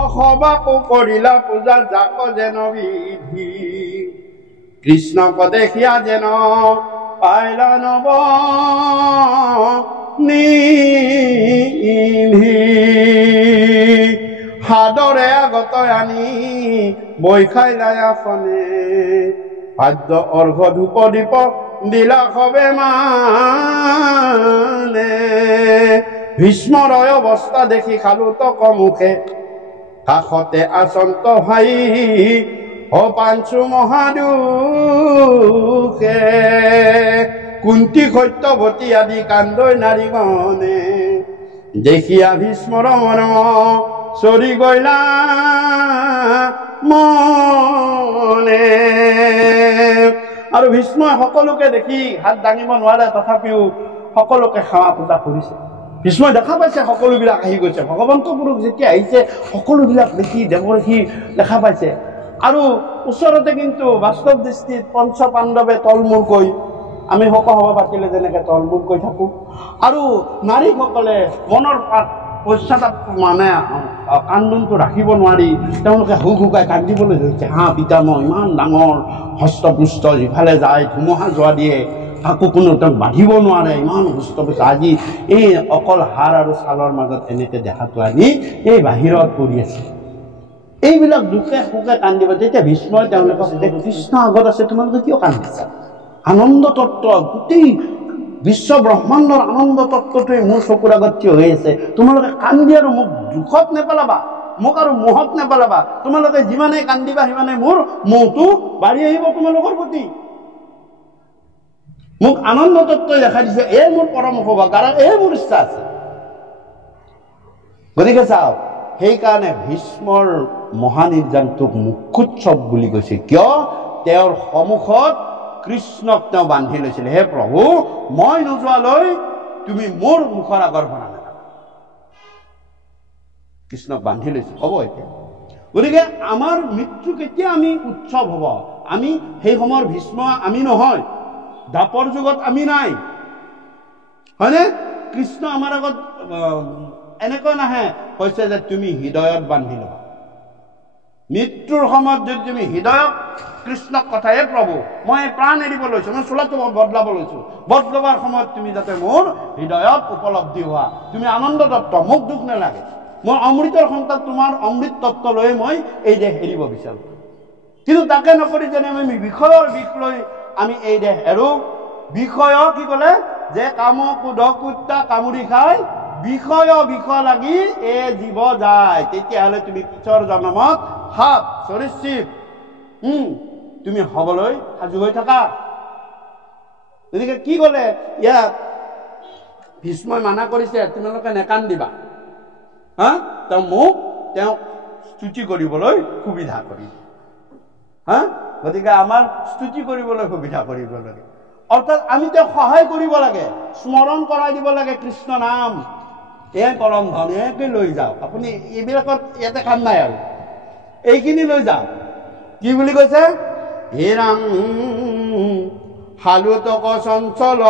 অসবাকো কৰিলা পূজা যাক যেন বিধি কৃষ্ণক দেখিয়া যেন পাইলা নব নিধি হাদৰে আগত আনি বৈ খাইলা আসনে খাদ্য অৰ্ঘ ধূপ দীপ দিলা সবে মানে ভীষ্মৰ অৱস্থা দেখি খালো তক মুখে কাষতে আচন্ত ভাই পাঞ্চু মহাদুখে কুন্তি সত্যৱতী আদি কান্দৈ নাৰীগণে দেখিয়া ভীষ্মৰ মৰম চৰি গইলা মনে আৰু ভীষ্মই সকলোকে দেখি হাত দাঙিব নোৱাৰে তথাপিও সকলোকে সেৱা পূজা কৰিছে ভীষ্মই দেখা পাইছে সকলোবিলাক আহি গৈছে ভগৱন্ত পুৰুষ যেতিয়া আহিছে সকলোবিলাক দেখি দেৱৰ্ষি দেখা পাইছে আৰু ওচৰতে কিন্তু বাস্তৱ দৃষ্টিত পঞ্চ পাণ্ডৱে তলমূৰকৈ আমি শোকসভা পাতিলে যেনেকৈ তলমূৰকৈ থাকোঁ আৰু নাৰীসকলে মনৰ পশ্চাতাপ মানে কান্দোনটো ৰাখিব নোৱাৰি তেওঁলোকে হুক হুকাই কান্দিবলৈ ধৰিছে হা পিতামহ ইমান ডাঙৰ হস্তপুষ্ট ইফালে যায় ধুমুহা যোৱা দিয়ে কাকো কোনো তেওঁক বান্ধিব নোৱাৰে ইমান হস্তপুষ্ট আজি এই অকল হাৰ আৰু ছালৰ মাজত এনেকৈ দেখাটো আনি এই বাহিৰত পৰি আছে এইবিলাক দুখে সুখে কান্দিব তেতিয়া ভীষ্মই তেওঁলোকক কৃষ্ণ আগত আছে তোমালোকে কিয় কান্দিছা আনন্দ তত্ত্ব গোটেই বিশ্ব ব্ৰহ্মাণ্ডৰ আনন্দ তত্ত্বটোৱে মোৰ চকুৰ আগত থিয় হৈ আছে তোমালোকে কান্দি আৰু মোক দুখত নেপেলাবা মোক আৰু মোহত নেপেলাবা তোমালোকে যিমানে কান্দিবা সিমানে মোৰ মোহটো বাঢ়ি আহিব তোমালোকৰ প্ৰতি মোক আনন্দ তত্ত্বই দেখা দিছে এই মোৰ পৰম সৌভাগ্য আৰু এই মোৰ ইচ্ছা আছে গতিকে চাওক সেইকাৰণে ভীষ্মৰ মহানিৰ্যানটোক মুখ্যোৎসৱ বুলি কৈছে কিয় তেওঁৰ সন্মুখত কৃষ্ণক তেওঁ বান্ধি লৈছিল হে প্ৰভু মই নোযোৱালৈ তুমি মোৰ মুখৰ আগৰ পৰা নাযাবা কৃষ্ণক বান্ধি লৈছিল হ'ব এতিয়া গতিকে আমাৰ মৃত্যু কেতিয়া আমি উৎসৱ হ'ব আমি সেই সময়ৰ ভীষ্ম আমি নহয় দ্বাপৰ যুগত আমি নাই হয়নে কৃষ্ণ আমাৰ আগত এনেকৈ নাহে কৈছে যে তুমি হৃদয়ত বান্ধি ল'বা মৃত্যুৰ সময়ত যদি তুমি হৃদয়ত কৃষ্ণক কথাই প্ৰভু মই প্ৰাণ এৰিব লৈছো মই চোলাটো বদলাব লৈছো বদলোৱাৰ সময়ত তুমি যাতে মোৰ হৃদয়ত উপলব্ধি হোৱা তুমি আনন্দ তত্ত্ব মোক দুখ নালাগে মই অমৃতৰ সন্তান তোমাৰ অমৃত তত্ত্ব লৈ মই এই দেহ এৰিব বিচাৰো কিন্তু তাকে নকৰি যেনে আমি বিষয়ৰ বিষ লৈ আমি এই দেহ এৰো বিষয় কি ক'লে যে কাম কুধ কুত্তা কামুৰি খাই বিষয় লাগি জীৱ যায় তেতিয়াহ'লে তুমি পিছৰ জন্মত সাপ সৰীসৃপ তুমি হবলৈ সাজু হৈ থাকা গতিকে কি ক'লে ইয়াত ভীষ্মই মানা কৰিছে তোমালোকে নেকান্দিবা হা তেওঁক স্তুতি কৰিবলৈ সুবিধা কৰি হা গতিকে আমাৰ স্তুতি কৰিবলৈ সুবিধা কৰিব লাগে অৰ্থাৎ আমি তেওঁক সহায় কৰিব লাগে স্মৰণ কৰাই দিব লাগে কৃষ্ণ নাম এই পৰম ধন একে লৈ যাওক আপুনি এইবিলাকত ইয়াতে কাম নাই আৰু এইখিনি লৈ যাওক কি বুলি কৈছে হে ৰাম হালুতক চঞ্চল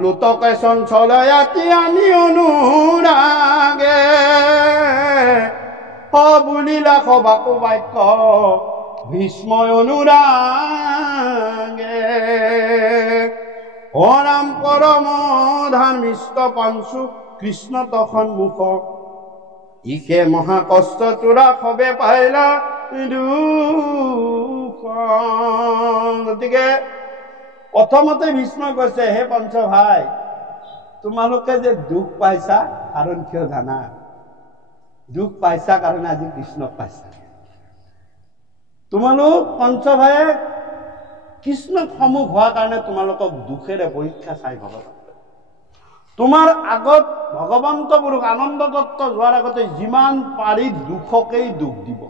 লুতকে চঞ্চল ইয়াতি আনি অনুৰাগে বুলিলা সবাকো বাক্য ভীষ্ময় অনুৰাগে অ ৰাম পৰম ধাৰ্মিষ্ট পঞ্চু কৃষ্ণ তখন মুখ ইকে মহা কষ্ট তোৰা সবে পাইলা দুখ গতিকে প্ৰথমতে ভীষ্মই কৈছে হে পঞ্চ ভাই তোমালোকে যে দুখ পাইছা কাৰণ কিয় জানা দুখ পাইছা কাৰণে আজি কৃষ্ণক পাইছা তোমালোক পঞ্চ ভাইয়ে কৃষ্ণক সন্মুখ হোৱাৰ কাৰণে তোমালোকক দুখেৰে পৰীক্ষা চাই ভগৱান তোমাৰ আগত ভগৱন্ত পুৰুষ আনন্দ তত্ত্ব যোৱাৰ আগতে যিমান পাৰি দুখকেই দুখ দিব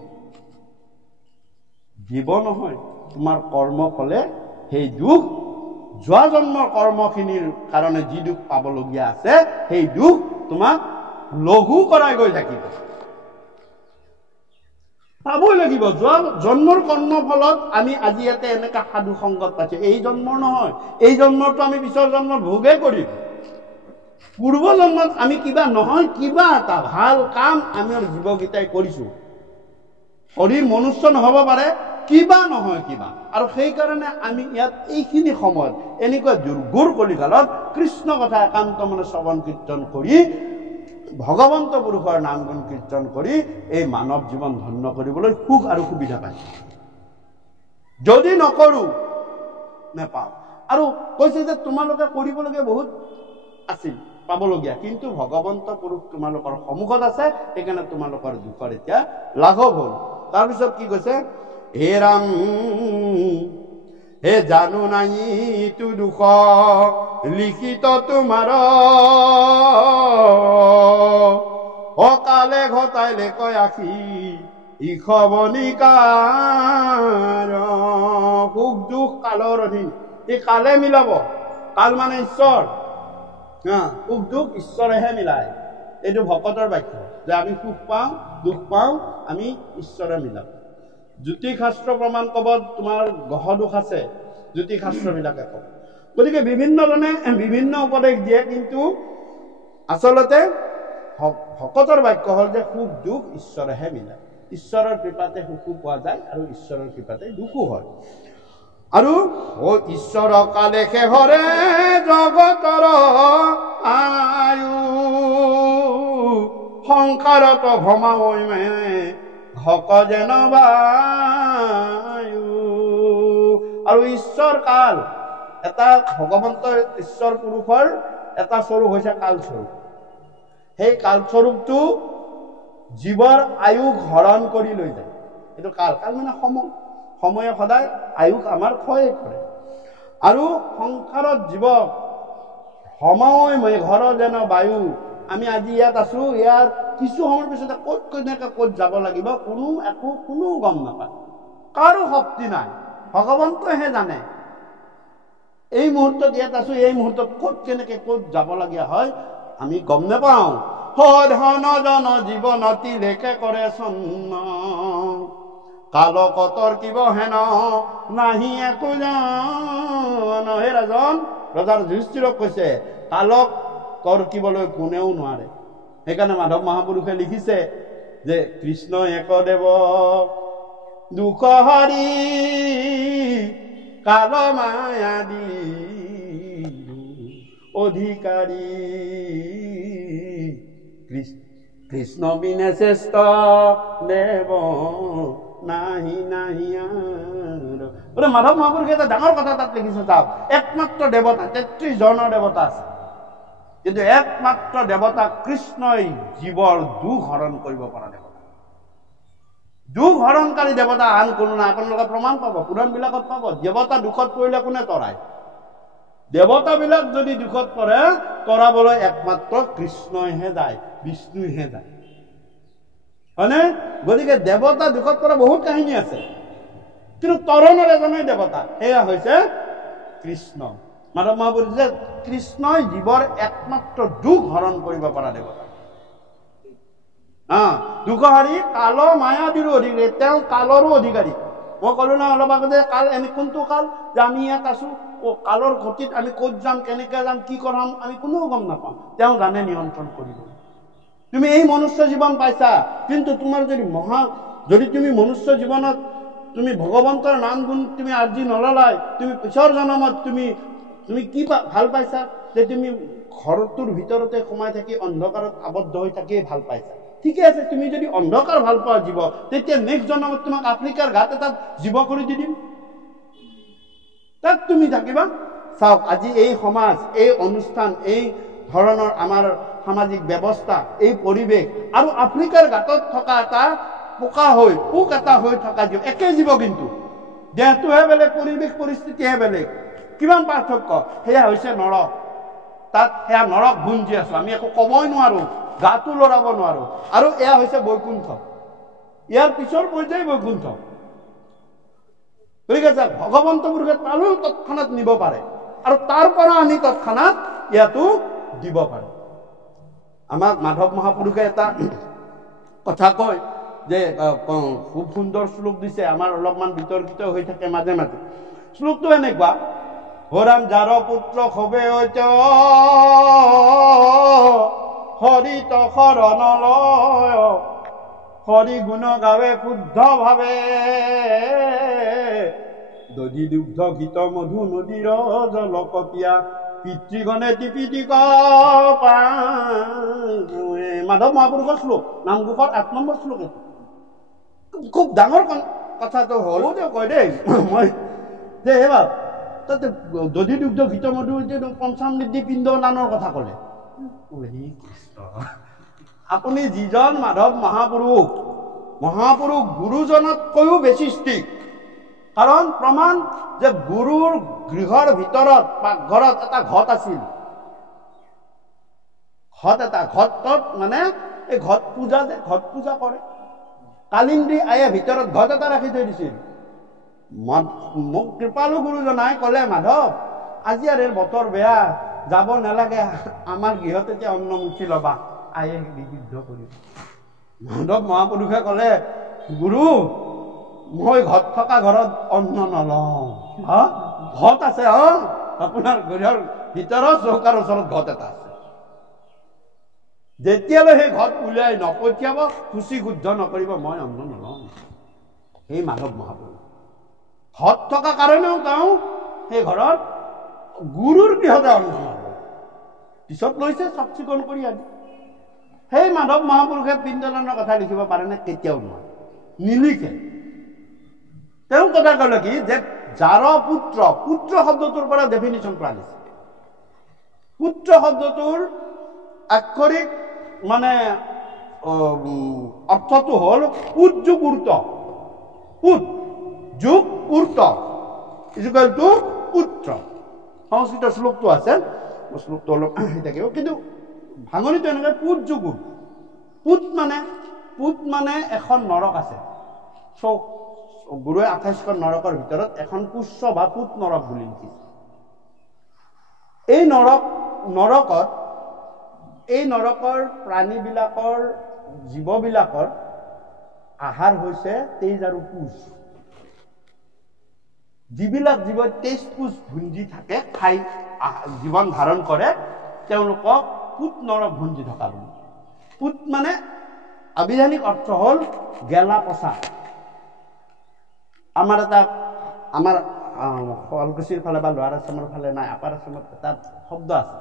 নহয় তোমাৰ কৰ্ম ফলে সেই দুখ যোৱা জন্মৰ কৰ্মখিনিৰ কাৰণে যি দুখ পাবলগীয়া আছে সেই দুখ তোমাক লঘু কৰাই গৈ থাকিব পাবই লাগিব। যোৱা জন্মৰ কৰ্মফলত আমি আজি ইয়াতে এনেকা সাধু সংগত পাইছো। এই জন্মৰ নহয়, এই জন্মটো আমি পিছৰ জন্মত ভোগে কৰিম। পূৰ্ব জন্মত আমি কিবা নহয় কিবা এটা ভাল কাম আমাৰ জীৱকেইটাই কৰিছো। শৰীৰ মনুষ্য নহ'ব পাৰে, কিবা নহয় কিবা। আৰু সেইকাৰণে আমি ইয়াত এইখিনি সময়ত এনেকুৱা দুৰ্ঘোৰ কলিকালত কৃষ্ণ কথা একান্ত মনে শ্ৰৱণ কীৰ্তন কৰি ভগৱন্ত পুৰুষৰ নাম গুণ কীৰ্তন কৰি এই মানৱ জীৱন ধন্য কৰিবলৈ সুখ আৰু সুবিধা পাইছো। যদি নকৰো নেপাওঁ। আৰু কৈছে যে তোমালোকে কৰিবলগীয়া বহুত আছিল, পাবলগীয়া, কিন্তু ভগৱন্ত পুৰুষ তোমালোকৰ সন্মুখত আছে, সেইকাৰণে তোমালোকৰ দুখৰ এতিয়া লাঘৱ হ'ল। তাৰপিছত কি কৈছে, হে ৰাম হে জানো নাই তু দুখ লিখিত তোমাৰ অকালে ঘটাইলে কয় আখি ইখবনিকাৰ। সুখ দুখ কালৰ অধীন, এই কালে মিলাব। কাল মানে ঈশ্বৰ। সুখ দুখ ঈশ্বৰেহে মিলায়। এইটো ভকতৰ বাক্য যে আমি সুখ পাওঁ দুখ পাওঁ আমি ঈশ্বৰে মিলাম। জ্যোতিষশাস্ত্ৰ প্ৰমাণ ক'ব তোমাৰ গ্ৰহ দোষ আছে, জ্যোতিষশাস্ত্ৰবিলাকে ক'ব। গতিকে বিভিন্নজনে বিভিন্ন উপদেশ দিয়ে, কিন্তু আচলতে ভকতৰ বাক্য হ'ল যে সুখ দুখ ঈশ্বৰেহে মিলায়। ঈশ্বৰৰ কৃপাতে সুখো পোৱা যায় আৰু ঈশ্বৰৰ কৃপাতে দুখো হয়। আৰু ঈশ্বৰ কালে শেহৰে জগতৰ আয়ু সংসাৰত ভমামে ভক যেন বায়ু। আৰু ঈশ্বৰ কাল এটা ভগৱন্ত ঈশ্বৰ পুৰুষৰ এটা স্বৰূপ হৈছে কালস্বৰূপ। সেই কালস্বৰূপটো জীৱৰ আয়ুস হৰণ কৰি লৈ যায়। এইটো কাল। কাল মানে সময়। সময়ে সদায় আয়ুস আমাৰ ক্ষয় কৰে। আৰু সংসাৰত জীৱক সময় ঘৰ যেন বায়ু। আমি আজি ইয়াত আছো, ইয়াৰ কিছু সময়ৰ পিছতে ক'ত কেনেকে ক'ত যাব লাগিব কোনো গম নাপায়। কাৰো শক্তি নাই, ভগৱন্তইহে জানে। এই মুহূৰ্তত ইয়াত আছো, এই মুহূৰ্তত ক'ত কেনেকে ক'ত যাবলগীয়া হয় আমি গম নাপাওঁ। ধন জন জীৱনতি লেখে কৰে চন্ন কাল কতৰ কিব হেন নাহি একো জন। হে ৰাজন, ৰজাৰ যুধিষ্ঠিৰক কৈছে কালক তৰ্কিবলৈ কোনেও নোৱাৰে। সেইকাৰণে মাধৱ মহাপুৰুষে লিখিছে যে কৃষ্ণ একদেৱ দুখ হৰি কাল মায়া দি অধিকাৰী। কৃষ্ণ বিনে শ্ৰেষ্ঠ দেৱ নাহি নাহি আৰু। মাধৱ মহাপুৰুষে এটা ডাঙৰ কথা তাত লিখিছে, চাওক, একমাত্ৰ দেৱতা ৩৩ জনৰ দেৱতা আছে, কিন্তু একমাত্ৰ দেৱতা কৃষ্ণই জীৱৰ দুখ হৰণ কৰিব পৰা দেৱতা। দুখ হৰণকাৰী দেৱতা আন কোনো নাই। আপোনালোকে প্ৰমাণ পাব, পুৰাণবিলাকত পাব। দেৱতা দুখত পৰিলে কোনে তৰাই? দেৱতাবিলাক যদি দুখত পৰে, তৰাবলৈ একমাত্ৰ কৃষ্ণইহে যায়, বিষ্ণুহে যায়, হয়নে? গতিকে দেৱতা দুখত পৰা বহুত কাহিনী আছে, কিন্তু তৰণৰ এজনেই দেৱতা, সেয়া হৈছে কৃষ্ণ। মাধৱ মহাপুৰুষে যে কৃষ্ণই জীৱৰ একমাত্ৰ দুখ হৰণ কৰিব পৰা দেৱতা। দুখহাৰী কাল মায়াদিৰো অধিকাৰী, তেওঁ কালৰো অধিকাৰী। মই ক'লো না অলপ আগতে, কাল এনে কোনটো কাল যে আমি ইয়াত আছো, কালৰ গতিত আমি ক'ত যাম, কেনেকে যাম, কি কৰাম আমি কোনেও গম নাপাওঁ। তেওঁ জানে নিয়ন্ত্ৰণ কৰিব। তুমি এই মনুষ্য জীৱন পাইছা, কিন্তু তোমাৰ যদি তুমি মনুষ্য জীৱনত তুমি ভগৱন্তৰ নাম গুণ তুমি আজি নললাই, তুমি পিছৰ জন্মত তুমি কি ভাল পাইছা যে তুমি ঘৰটোৰ ভিতৰতে সোমাই থাকি অন্ধকাৰত আবদ্ধ হৈ থাকিয়ে ভাল পাইছা। ঠিকে আছে, তুমি যদি অন্ধকাৰ ভাল পোৱা জীৱ, তেতিয়া নেক্সট জন্মত তোমাক আফ্ৰিকাৰ ঘাট এটাত জীৱ কৰি দি দিম, তাত তুমি থাকিবা। চাওক, আজি এই সমাজ, এই অনুষ্ঠান, এই ধৰণৰ আমাৰ সামাজিক ব্যৱস্থা, এই পৰিৱেশ আৰু আফ্ৰিকাৰ ঘাটত থকা এটা পোক এটা হৈ থকা জীৱ, একে জীৱ, কিন্তু দেহটোহে বেলেগ, পৰিৱেশ পৰিস্থিতিহে বেলেগ। কিমান পাৰ্থক্য! সেয়া হৈছে নৰক। তাত সেয়া নৰক ভুঞ্জি আছো, আমি একো ক'বই নোৱাৰো, গাটো লৰাব নোৱাৰো। আৰু এয়া হৈছে বৈকুণ্ঠ, ইয়াৰ পিছৰ পৰ্যায় বৈকুণ্ঠ। ঠিক আছে, ভগৱন্ত পুৰুষে তালৈও তৎক্ষণাত নিব পাৰে, আৰু তাৰ পৰা আনি তৎক্ষণাত ইয়াতো দিব পাৰে। আমাক মাধৱ মহাপুৰুষে এটা কথা কয় যে খুব সুন্দৰ শ্লোক দিছে, আমাৰ অলপমান বিতৰ্কিত হৈ থাকে মাজে মাজে। শ্লোকটো এনেকুৱা, হৰাম যাৰ পুত্ৰ হবে হৰিত শৰণ লয়, হৰি গুণ গাৱে শুদ্ধ ভাৱে, দধি দুগ্ধ গীত মধু নদীৰ জল কপিয়া, পিতৃগণে টিপিটিক মাধৱ মহাপুৰুষৰ শ্লোক, নামঘোষৰ 8 নম্বৰ শ্লোক। খুব ডাঙৰ কথাটো হ'ল তেওঁ কয় দেই, মই যে এইবাৰ তাতে দধি দুগ্ধ গীত মধু পঞ্চামৃদ্ধি পিণ্ড দানৰ কথা ক'লে। আপুনি যিজন মাধৱ মহাপুৰুষ গুৰুজনতকৈও বেছি ষ্ট্ৰিক্ট। কাৰণ প্ৰমাণ যে গুৰুৰ গৃহৰ ভিতৰত পাকঘৰত এটা ঘট আছিল, ঘটত মানে এই ঘট পূজা কৰে। কালিন্দী আয়ে ভিতৰত ঘট এটা ৰাখি থৈ দিছিল। মোক কৃপালু গুৰুজনাই ক'লে, মাধৱ আজি আৰু বতৰ বেয়া, যাব নালাগে, আমাৰ গৃহত এতিয়া অন্নমুঠি ল'বা, আয়ে বিশুদ্ধ কৰিব। মাধৱ মহাপুৰুষে ক'লে, গুৰু মই ঘট থকা ঘৰত অন্ন নলওঁ। ঘট আছে, আপোনাৰ ঘৰৰ ভিতৰত চৌকাৰ ওচৰত ঘট এটা আছে। যেতিয়ালৈ সেই ঘট উলিয়াই নপঠিয়াব, শুচি শুদ্ধ নকৰিব, মই অন্ন নলওঁ। সেই মাধৱ মহাপুৰুষ ঘট থকা কাৰণেও তেওঁ সেই ঘৰত গুৰুৰ গৃহতে অন্ন নলয়, পিছত লৈছে চাফ চিকুণ কৰি আদি। সেই মাধৱ মহাপুৰুষে পিণ্ডদানৰ কথা লিখিব পাৰেনে? কেতিয়াও নোৱাৰে, নিলিখে। তেওঁ কথা ক'লে কি, যে যাৰ পুত্ৰ শব্দটোৰ পৰা ডেফিনিশ্যন কৰা দিছে। পুত্ৰ শব্দটোৰ আক্ষৰিক মানে অৰ্থটো হ'ল পুত যোগ উৰ্ত, পুত যোগ উৰ্ত ইজুকাল টু পুত্ৰ। সংস্কৃত শ্লোকটো আছে, শ্লোকটো অলপ থাকিব, কিন্তু ভাঙনিটো এনেকৈ পুত যোগ উৰ্ত। পুত মানে এখন নৰক আছে। গুৰুৱে 28খন নৰকৰ ভিতৰত এখন পুষ্য বা পুত নৰক বুলি লিখিছে। এই নৰকৰ প্ৰাণীবিলাকৰ, জীৱবিলাকৰ আহাৰ হৈছে তেজ আৰু পুষ। যিবিলাক জীৱ তেজ পুষ ভুঞ্জি থাকে, খাই জীৱন ধাৰণ কৰে, তেওঁলোকক পুত নৰক ভুঞ্জি থকা বুলি। পুত মানে আবিধানিক অৰ্থ হ'ল গেলা পচা। আমাৰ শুৱালকুছিৰ ফালে বা লোৱাৰ আছামৰ ফালে নাই, আপাৰ আছামত এটা শব্দ আছে,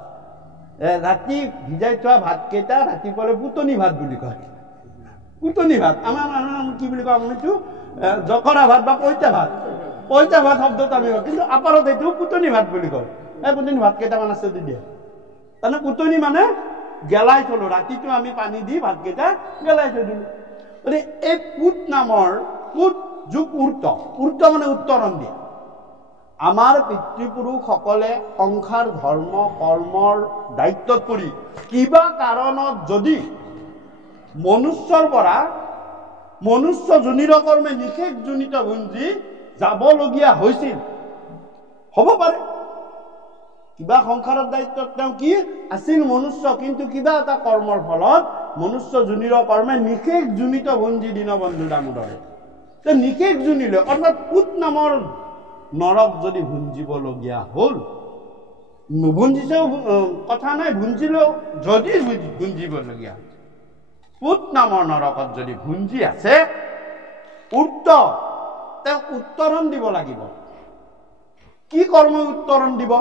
ৰাতি ভিজাই থোৱা ভাতকেইটা ৰাতিপুৱালৈ পুতনি ভাত বুলি কয়। পুতনি ভাত আমাৰ কি বুলি কয়, আমিতো জকৰা ভাত বা পইতা ভাত শব্দটো আমি কওঁ, কিন্তু আপাৰত এইটো পুতনি ভাত বুলি কয়। এই পুতনি ভাত কেইটামান আছে দি দিয়ে, তাৰমানে পুতনি মানে গেলাই থলো, ৰাতিটো আমি পানী দি ভাতকেইটা গেলাই থৈ দিলো। গতিকে এই পুত নামৰ পুত যোগ উৰ্ত মানে উত্তৰণ দিয়ে। আমাৰ পিতৃপুৰুষসকলে সংসাৰ ধৰ্ম কৰ্মৰ দায়িত্বত পৰি কিবা কাৰণত যদি মনুষ্যৰ পৰা মনুষ্য যোনিৰ কৰ্মে নিষেধ জনিত ভুঞ্জি যাবলগীয়া হৈছিল, হ'ব পাৰে কিবা সংসাৰৰ দায়িত্বত তেওঁ কি আছিল মনুষ্য, কিন্তু কিবা এটা কৰ্মৰ ফলত মনুষ্য যোনিৰ কৰ্মে নিষেধ জনিত ভুঞ্জি দীনবন্ধু দামোদৰে নিষেধ জুনিলে, অৰ্থাৎ পুত নামৰ নৰক যদি ভুঞ্জিবলগীয়া হ'ল, নুভুঞ্জিছেও কথা নাই, ভুঞ্জিলেও যদি ভুঞ্জিবলগীয়া, পুত নামৰ নৰকত যদি ভুঞ্জি আছে, তেওঁ উত্তৰণ দিব লাগিব। কি কৰ্ম উত্তৰণ দিব?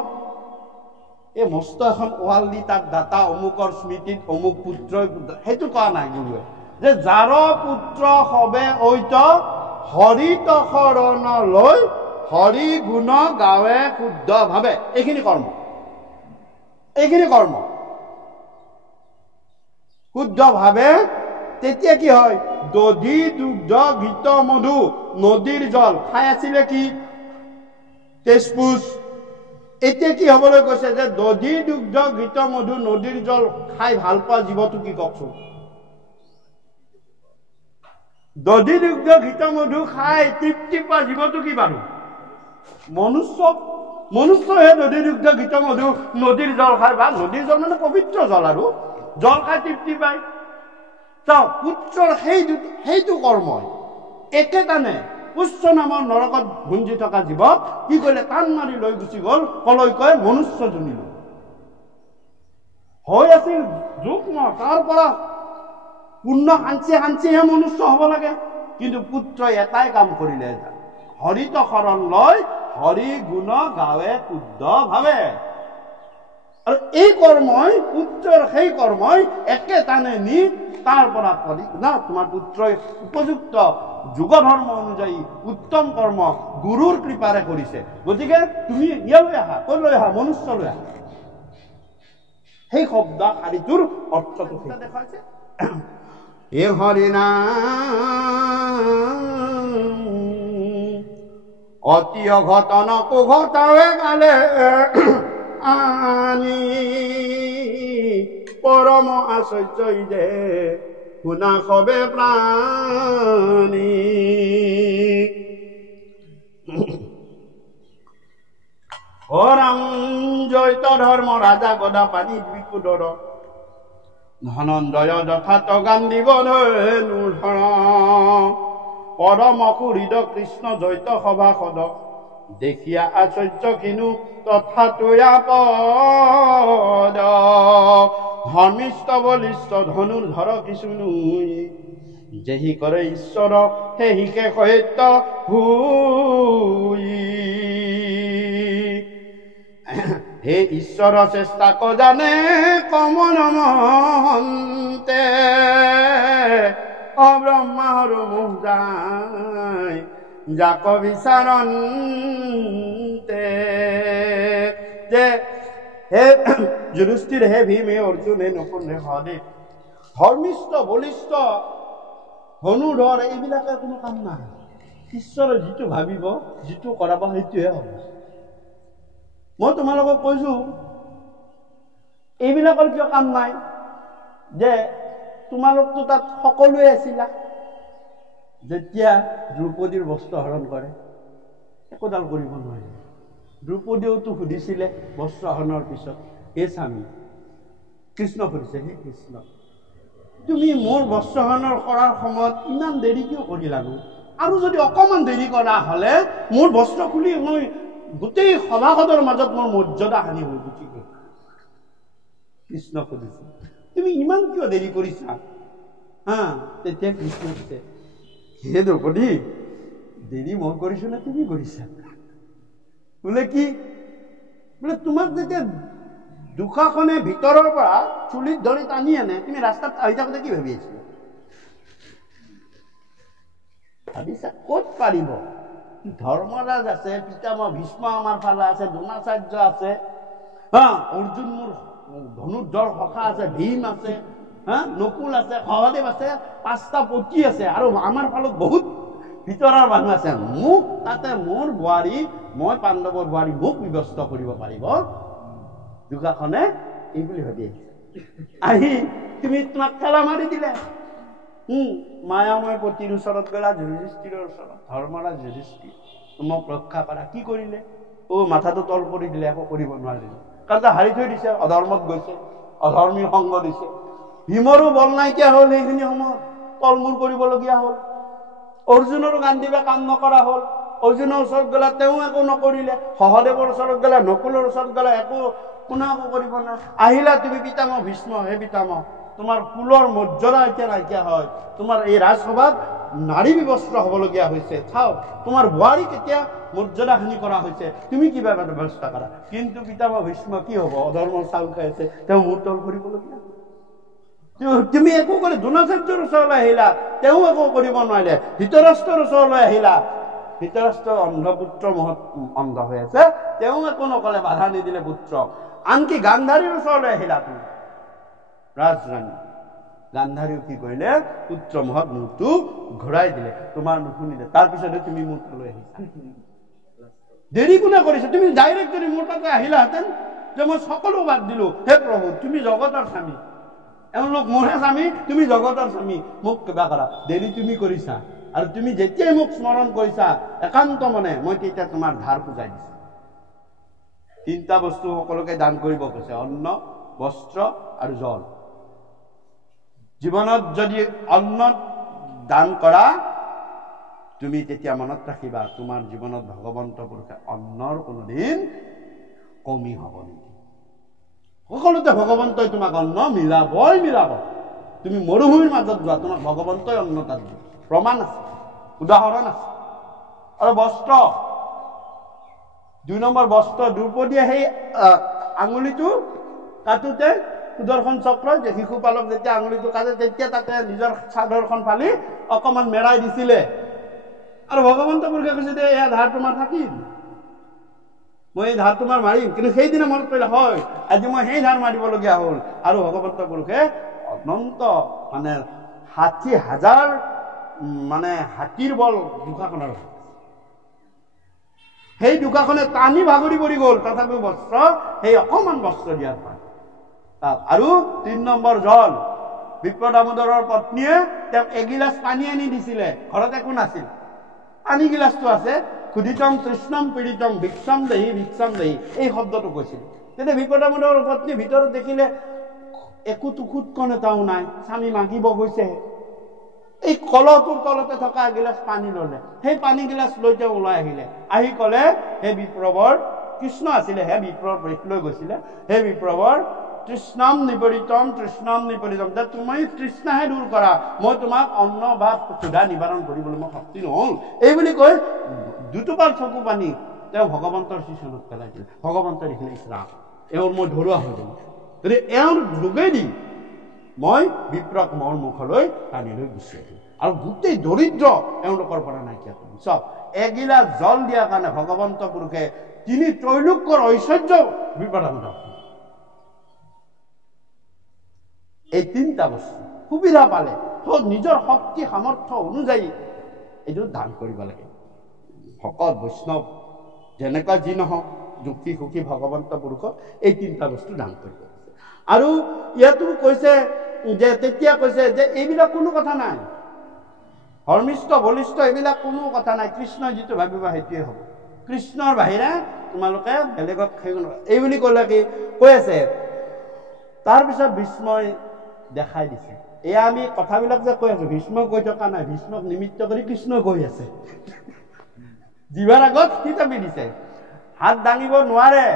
এই মস্ত এখন ৱাল দি তাক দাতা অমুকৰ স্মৃতিত অমুক পুত্ৰই সেইটো কোৱা নাই গুৰুৱে, যে যাৰ পুত্ৰ হবে ঐত হৰিত শৰণ লৈ হৰি গুণ গাৱে শুদ্ধ ভাৱে। এইখিনি কৰ্ম শুদ্ধ ভাৱে। তেতিয়া কি হয়? দধি দুগ্ধ ঘৃত মধু নদীৰ জল খাই আছিলে কি তেজপুষ, এতিয়া কি হবলৈ কৈছে? যে দধি দুগ্ধ ঘৃত মধু নদীৰ জল খাই ভাল পোৱা জীৱটো কি কওকচোন? দধি দুগ্ধ ঘৃত মধু খাই তৃপ্তি পোৱা জীৱটো কি বাৰু? মনুষ্যহে দধি দুগ্ধ ঘৃত মধু নদীৰ জল খায়, বা নদীৰ জল মানে পবিত্ৰ জল, আৰু জল খাই তৃপ্তি পায়। চাওক পুত্ৰৰ সেইটো কৰ্মই একেটানে পুষ্য নামৰ নৰকত ভুঞ্জি থকা জীৱক কি কৰিলে টান মাৰি লৈ গুচি গ'ল কলৈ কয় মনুষ্য জনিলৈ হৈ আছিল যুগ্ম তাৰ পৰা পূৰ্ণ সাঞ্চিহে মনুষ্য হ'ব লাগে কিন্তু পুত্ৰই এটাই কাম কৰিলে হৰিত শৰণ লৈ হৰি গুণ গাৱে শুদ্ধ ভাৱে আৰু এই কৰ্মই পুত্ৰৰ সেই কৰ্মই একেটানে নি তাৰ পৰা না তোমাৰ পুত্ৰই উপযুক্ত যুগ ধৰ্ম অনুযায়ী উত্তম কৰ্ম গুৰুৰ কৃপাৰে কৰিছে গতিকে তুমি ইয়ালৈ আহা ক'লৈ আহা মনুষ্যলৈ আহা সেই শব্দ শাৰীটোৰ অৰ্থটো দেখাইছে এ হৰিনাম অতি অঘটন কুঘটাৱে গালে আনি পৰম আশ্চৰ্যই দে শুনা সবে প্ৰাণী অৰাম জয়িত ধৰ্ম ৰাজা গদা পানী বিকুদৰ ধনঞ্জয় যথাৰ্থ গান্ধী বধনু ধৰ পৰম সুহৃদ কৃষ্ণ জয়িত সভাসদ দেখিয়া আশ্চৰ্য কিনো তথাটোয়া পদ ধৰ্মিষ্ঠ বলিষ্ঠ ধনুৰ্ধৰ কিছুনু যেহি কৰে ঈশ্বৰ সেহিকে সত্য হুই হে ঈশ্বৰ চেষ্টা জানে কমন মহন্তে অব্ৰহ্মাৰ মুখ যায় যাক বিচাৰন্তে যে হে যুধিষ্ঠিৰ হে ভীম হে অৰ্জুন হে নকুল হে সহদেৱ ধৰ্মিষ্ঠ বলিষ্ঠ ধনুৰ্ধৰ এইবিলাকে কোনো কাম নাই ঈশ্বৰে যিটো ভাবিব যিটো কৰাব সেইটোহে হ'ব মই তোমালোকক কৈছো এইবিলাকৰ কিয় কাম নাই যে তোমালোকতো তাত সকলোৱে আছিলা যেতিয়া দ্ৰৌপদীৰ বস্ত্ৰ হৰণ কৰে একোডাল কৰিব নোৱাৰে দ্ৰৌপদীয়েওতো সুধিছিলে বস্ত্ৰ হৰণৰ পিছত হে স্বামী কৃষ্ণ সুধিছে হে কৃষ্ণ তুমি মোৰ বস্ত্ৰ হৰণৰ কৰাৰ সময়ত ইমান দেৰি কিয় কৰিলানো আৰু যদি অকণমান দেৰি কৰা হ'লে মোৰ বস্ত্ৰ খুলি মই গোটেই সভাসদৰ মাজত মোৰ মৰ্যাদা হানি হৈ গুচি গ'ল কৃষ্ণ সুধিছে তুমি ইমান কিয় দেৰি কৰিছা হা তেতিয়া কৃষ্ণ কৈছে হে দ্ৰৌপদী দেৰি মই কৰিছো না তুমি কৰিছা বোলে কি বোলে তোমাক যেতিয়া দুখাখনে ভিতৰৰ পৰা চুলিত ধৰি টানি আনে তুমি ৰাস্তাত আহি থাকোঁতে কি ভাবি আছিলা ভাবিছা ক'ত পাৰিব ধৰ্মৰাজ আছে পিতামহ ভীষ্ম আমাৰ ফালে আছে দ্ৰোণাচাৰ্য আছে হা অৰ্জুন মোৰ ধনুৰ্ধৰ সখা আছে ভীম আছে হা নকুল আছে সহদেৱ আছে 5টা পতি আছে আৰু আমাৰ ফালত বহুত ভিতৰৰ মানুহ আছে মোক তাতে মোৰ বোৱাৰী মই পাণ্ডৱৰ বোৱাৰী মোক ব্যৱস্থা কৰিব পাৰিব দুখাখনে এই বুলি ভাবি আহি তুমি তোমাক খেলা মাৰি দিলে মায়াময় পতিৰ ওচৰত গলা যুধিষ্ঠিৰৰ ওচৰত ধৰ্মৰাজ যুধিষ্ঠিৰ তোমাক ৰক্ষা কৰা কি কৰিলে মাথাটো তল কৰি দিলে একো কৰিব নোৱাৰিলে কাৰণ হাৰি থৈ দিছে অধৰ্মত গৈছে অধৰ্মীৰ সংগ দিছে ভীমৰো বল নাইকিয়া হ'ল সেইখিনি সময়ত তলমূৰ কৰিবলগীয়া হ'ল অৰ্জুনৰো গান্ধীবে কাম নকৰা হ'ল অৰ্জুনৰ ওচৰত গ'লা তেওঁ একো নকৰিলে সহদেৱৰ ওচৰত গ'লা নকুলৰ ওচৰত গ'লা একো কোনে একো কৰিব নাই আহিলা তুমি পিতামহ ভীষ্ম হে পিতামহ তোমাৰ কুলৰ মৰ্যাদা এতিয়া নাইকিয়া হয় তোমাৰ এই ৰাজসভাত নাৰী ব্যৱস্থা হ'বলগীয়া হৈছে চাও তোমাৰ বোৱাৰীক এতিয়া মৰ্যাদা হানি কৰা হৈছে তুমি কিবা এটা ব্যৱস্থা কৰা কিন্তু পিতামহ ভীষ্ম কি হ'ব অধৰ্মৰ চাউল খাই আছে তেওঁ মূৰ তল কৰিবলগীয়া তুমি একো কৰি দ্ৰোণাচাৰ্যৰ ওচৰলৈ আহিলা তেওঁ একো কৰিব নোৱাৰিলে ধৃতৰাষ্ট্ৰৰ ওচৰলৈ আহিলা ধৃতৰাষ্ট্ৰ অন্ধপুত্ৰ মহৎ অন্ধ হৈ আছে তেওঁ একো নকলে বাধা নিদিলে পুত্ৰ আনকি গান্ধাৰীৰ ওচৰলৈ আহিলা তুমি ৰাজৰাণী গান্ধাৰীও কি কৰিলে পুত্ৰ মহৎ মূৰটো ঘূৰাই দিলে তোমাৰ নুশুনিলে তাৰপিছতে তুমি মোৰ তালৈ আহিছা দেৰি কোনে কৰিছে তুমি ডাইৰেক্ট যদি মোৰ তাতে আহিলাহেঁতেন যে মই সকলো বাদ দিলো হে প্ৰভু তুমি জগতৰ স্বামী এওঁলোক মোৰহে স্বামী তুমি জগতৰ স্বামী মোক কিবা কৰা দেৰি তুমি কৰিছা আৰু তুমি যেতিয়াই মোক স্মৰণ কৰিছা একান্ত মনে মই তেতিয়া তোমাৰ ধাৰ পূজাই দিছো 3টা বস্তু সকলোকে দান কৰিব কৈছে অন্ন বস্ত্ৰ আৰু জল জীৱনত যদি অন্ন দান কৰা তুমি তেতিয়া মনত ৰাখিবা তোমাৰ জীৱনত ভগৱন্ত পুৰুষে অন্নৰ কোনোদিন কমি হ'ব নেকি। সকলোতে ভগৱন্তই তোমাক অন্ন মিলাবই মিলাব। তুমি মৰুভূমিৰ মাজত যোৱা তোমাক ভগৱন্তই অন্ন তাত দিব। প্ৰমাণ আছে, উদাহৰণ আছে। আৰু বস্ত্ৰ 2 নম্বৰ বস্ত্ৰ দ্ৰৌপদীয়ে সেই আঙুলিটো কাটোতে সুদৰ্শন চক্ৰ যে শিশুপালক যেতিয়া আঙুলিটো কাটে তেতিয়া তাতে নিজৰ চাদৰখন ফালি অকমান মেৰাই দিছিলে। আৰু ভগৱন্ত পুৰুষে কৈছে যে এয়া ধাৰ তোমাৰ থাকিল, মই এই ধাৰ তোমাৰ মাৰিম। কিন্তু সেইদিনা মনত পৰিলে হয় আজি মই সেই ধাৰ মাৰিবলগীয়া হ'ল। আৰু ভগৱন্ত পুৰুষে অনন্ত মানে 60,000 মানে হাতীৰ বল দুখাখনৰ, সেই দুখাখনে টানি ভাগৰি পৰি গ'ল। তথাপিও বস্ত্ৰ সেই অকমান বস্ত্ৰ দিয়াৰ পায়। আৰু 3 নম্বৰ জল বিপ্ৰ দামোদৰৰ পত্নীয়ে তেওঁক এগিলাচ পানী আনি দিছিলে। ঘৰত একো নাছিল, পানী গিলাচটো আছে। ক্ষুধিতম তৃষ্ণম পীড়িতম ভিক্ষম দেহি ভিক্ষম দেহি এই শব্দটো কৈছিল। তেতিয়া বিপ্ৰ দামোদৰৰ পত্নী ভিতৰত দেখিলে একো টুকুটকণ এটাও নাই, স্বামী মাগিব গৈছেহে। এই কলহটোৰ তলতে থকা এগিলাচ পানী ললে, সেই পানী গিলাচ লৈ তেওঁ ওলাই আহিলে। আহি কলে হে বিপ্ৰবৰ, কৃষ্ণ আছিলে হে বিপ্ৰৰ বেশ লৈ গৈছিলে, হে বিপ্ৰবৰ তৃষ্ণাম নিপৰিতম তৃষ্ণাম নিপৰিতম, যে তুমি তৃষ্ণাহে দূৰ কৰা, মই তোমাক অন্ন বা ক্ষুধা নিবাৰণ কৰিবলৈ মই শক্তি নহল। এই বুলি কৈ দুটোপাল চকু পানী তেওঁ ভগৱন্তৰ শ্ৰীচৰণত পেলাই দিলে। ভগৱন্ত দেখিলে ইছৰাম এওঁৰ মই ধৰুৱা হৈ গলো, গতিকে এওঁৰ যোগেদি মই বিপ্ৰক মোৰ মুখলৈ টানি লৈ গুচি আহিলো আৰু গোটেই দৰিদ্ৰ এওঁলোকৰ পৰা নাইকিয়া কৰিম। চব এগিলাচ জল দিয়াৰ কাৰণে ভগৱন্ত পুৰুষে 3 ত্ৰৈলোক্যৰ ঐশ্বৰ্য বিপ্ৰদামোদক। এই 3টা বস্তু সুবিধা পালে নিজৰ শক্তি সামৰ্থ্য অনুযায়ী এইটো দান কৰিব লাগে। ভকত বৈষ্ণৱ যেনেকুৱা যি নহওক দুখী সুখী ভগৱন্ত পুৰুষক এই 3টা বস্তু দান কৰিব লাগে। আৰু ইয়াতো কৈছে যে তেতিয়া কৈছে যে এইবিলাক কোনো কথা নাই, ধৰ্মিষ্ঠ বলিষ্ঠ এইবিলাক কোনো কথা নাই, কৃষ্ণই যিটো ভাবিবা সেইটোৱে হ'ব, কৃষ্ণৰ বাহিৰে তোমালোকে বেলেগক এই বুলি ক'লে কি কৈ আছে। তাৰপিছত ভীষ্মই দেখাই দিছে। এয়া আমি কথাবিলাক যে কৈ আছো ভীষ্মক কৈ থকা নাই, ভীষ্মক নিমিত্ত কৰি কৃষ্ণ কৈ আছে। জিভাৰ আগত কি চাপি দিছে, হাত দাঙিব নোৱাৰে।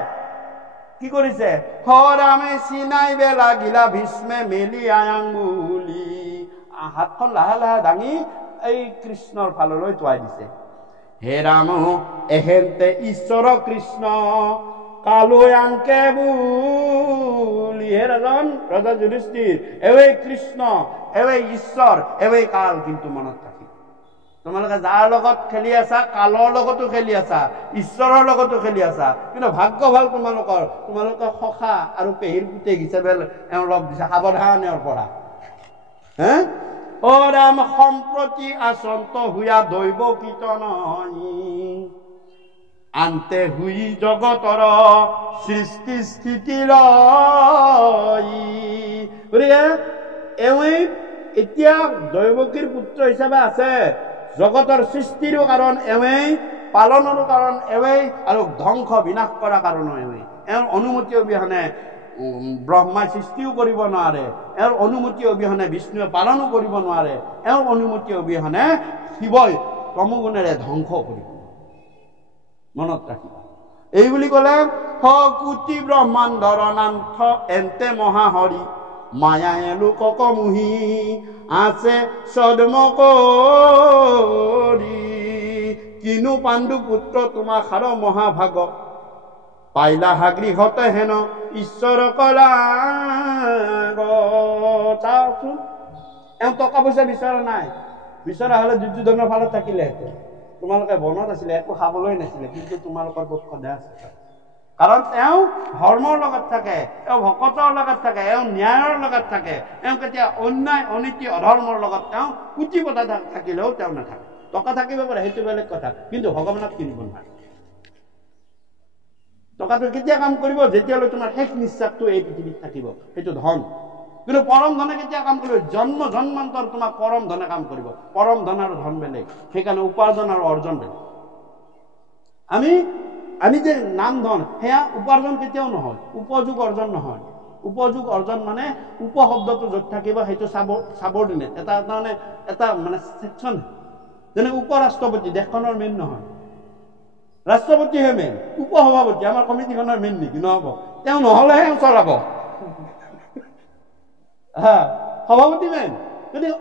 কি কৰিছে, হৰামে চিনাইবে লাগিলা ভীষ্মে মেলি আঙুলি, হাতখন লাহে লাহে দাঙি এই কৃষ্ণৰ ফাললৈ টুৱাই দিছে। হে ৰাম এহেন্তে ঈশ্বৰ কৃষ্ণ কালৈ আংকে বুলি, হে ৰাজন ৰজা যুধিষ্ঠিৰ এৱেই কৃষ্ণ এৱেই ঈশ্বৰ এৱেই কাল। কিন্তু মনত ৰাখি তোমালোকে যাৰ লগত খেলি আছা কালৰ লগতো খেলি আছা, ঈশ্বৰৰ লগতো খেলি আছা। কিন্তু ভাগ্য ভাল তোমালোকৰ, তোমালোকৰ সখা আৰু পেহীৰ পুতেক হিচাপে এওঁ লগ দিছে। সাৱধান এওঁৰ পৰা। হে অ ৰাম সম্প্ৰতি আচন্ত হুয়া দৈৱ কীৰ্তন আন্তে হুই জগতৰ সৃষ্টি স্থিতিৰ। গতিকে এওঁই এতিয়া দৈৱকীৰ পুত্ৰ হিচাপে আছে, জগতৰ সৃষ্টিৰো কাৰণ এওঁই, পালনৰো কাৰণ এওঁই, আৰু ধ্বংস বিনাশ কৰা কাৰণো এওঁই। এওঁৰ অনুমতি অবিহনে ব্ৰহ্মাই সৃষ্টিও কৰিব নোৱাৰে, এওঁৰ অনুমতি অবিহনে বিষ্ণুৱে পালনো কৰিব নোৱাৰে, এওঁৰ অনুমতি অবিহনে শিৱই তমোগুণেৰে ধ্বংস কৰিব। মনত ৰাখিবা। এই বুলি ক'লে কোটি ব্ৰহ্মাণ্ডৰ নান্থ এন্তে মহাহৰি মায়ায়ে লোকক মুহি আছে সদম কৰি, কিনো পাণ্ডু পুত্ৰ তোমাক সাৰ মহাভাগ পাইলা হাগৃহতে হেন ঈশ্বৰ কলা। চাওকচোন এওঁ টকা পইচা বিচৰা নাই, বিচৰা হলে দুৰ্যোধনৰ ফালত থাকিলেহেঁতেন। তোমালোকে বনত আছিলে, একো খাবলৈ নাছিলে, কিন্তু তোমালোকৰ পক্ষ বেয়া আছে। কাৰণ এওঁ ধৰ্মৰ লগত থাকে, এওঁ ভকতৰ লগত থাকে, এওঁ ন্যায়ৰ লগত থাকে, এওঁ কেতিয়া অন্যায় অনীতি অধৰ্মৰ লগত তেওঁ কুটি পতা থাকিলেও তেওঁ নাথাকে। টকা থাকিব পাৰে সেইটো বেলেগ কথা, কিন্তু ভগৱানক কিনিব নোৱাৰে। টকাটো কেতিয়া কাম কৰিব, যেতিয়ালৈ তোমাৰ শেষ নিশ্বাসটো এই পৃথিৱীত থাকিব, সেইটো ধন। কিন্তু পৰম ধনে কেতিয়া কাম কৰিব, জন্ম জন্মান্তৰ তোমাক পৰম ধনে কাম কৰিব। পৰম ধন আৰু ধন বেলেগ, সেইকাৰণে উপাৰ্জন আৰু অৰ্জন বেলেগ। আমি যে নাম ধন সেয়া উপাৰ্জন কেতিয়াও নহয়, উপযোগ অৰ্জন নহয়। উপযোগ অৰ্জন মানে উপশব্দটো য'ত থাকিব সেইটো সাবঅৰ্ডিনেট, এটা মানে এটা মানে সেকশন। যেনে উপৰাষ্ট্ৰপতি দেশখনৰ মেইন নহয়, ৰাষ্ট্ৰপতিহে মেইন, উপসভাপতি আমাৰ কমিটিখনৰ মেইন নেকি? নহ'ব, তেওঁ নহ'লেহে চলাব। সভাপতি মেইন, গতিকে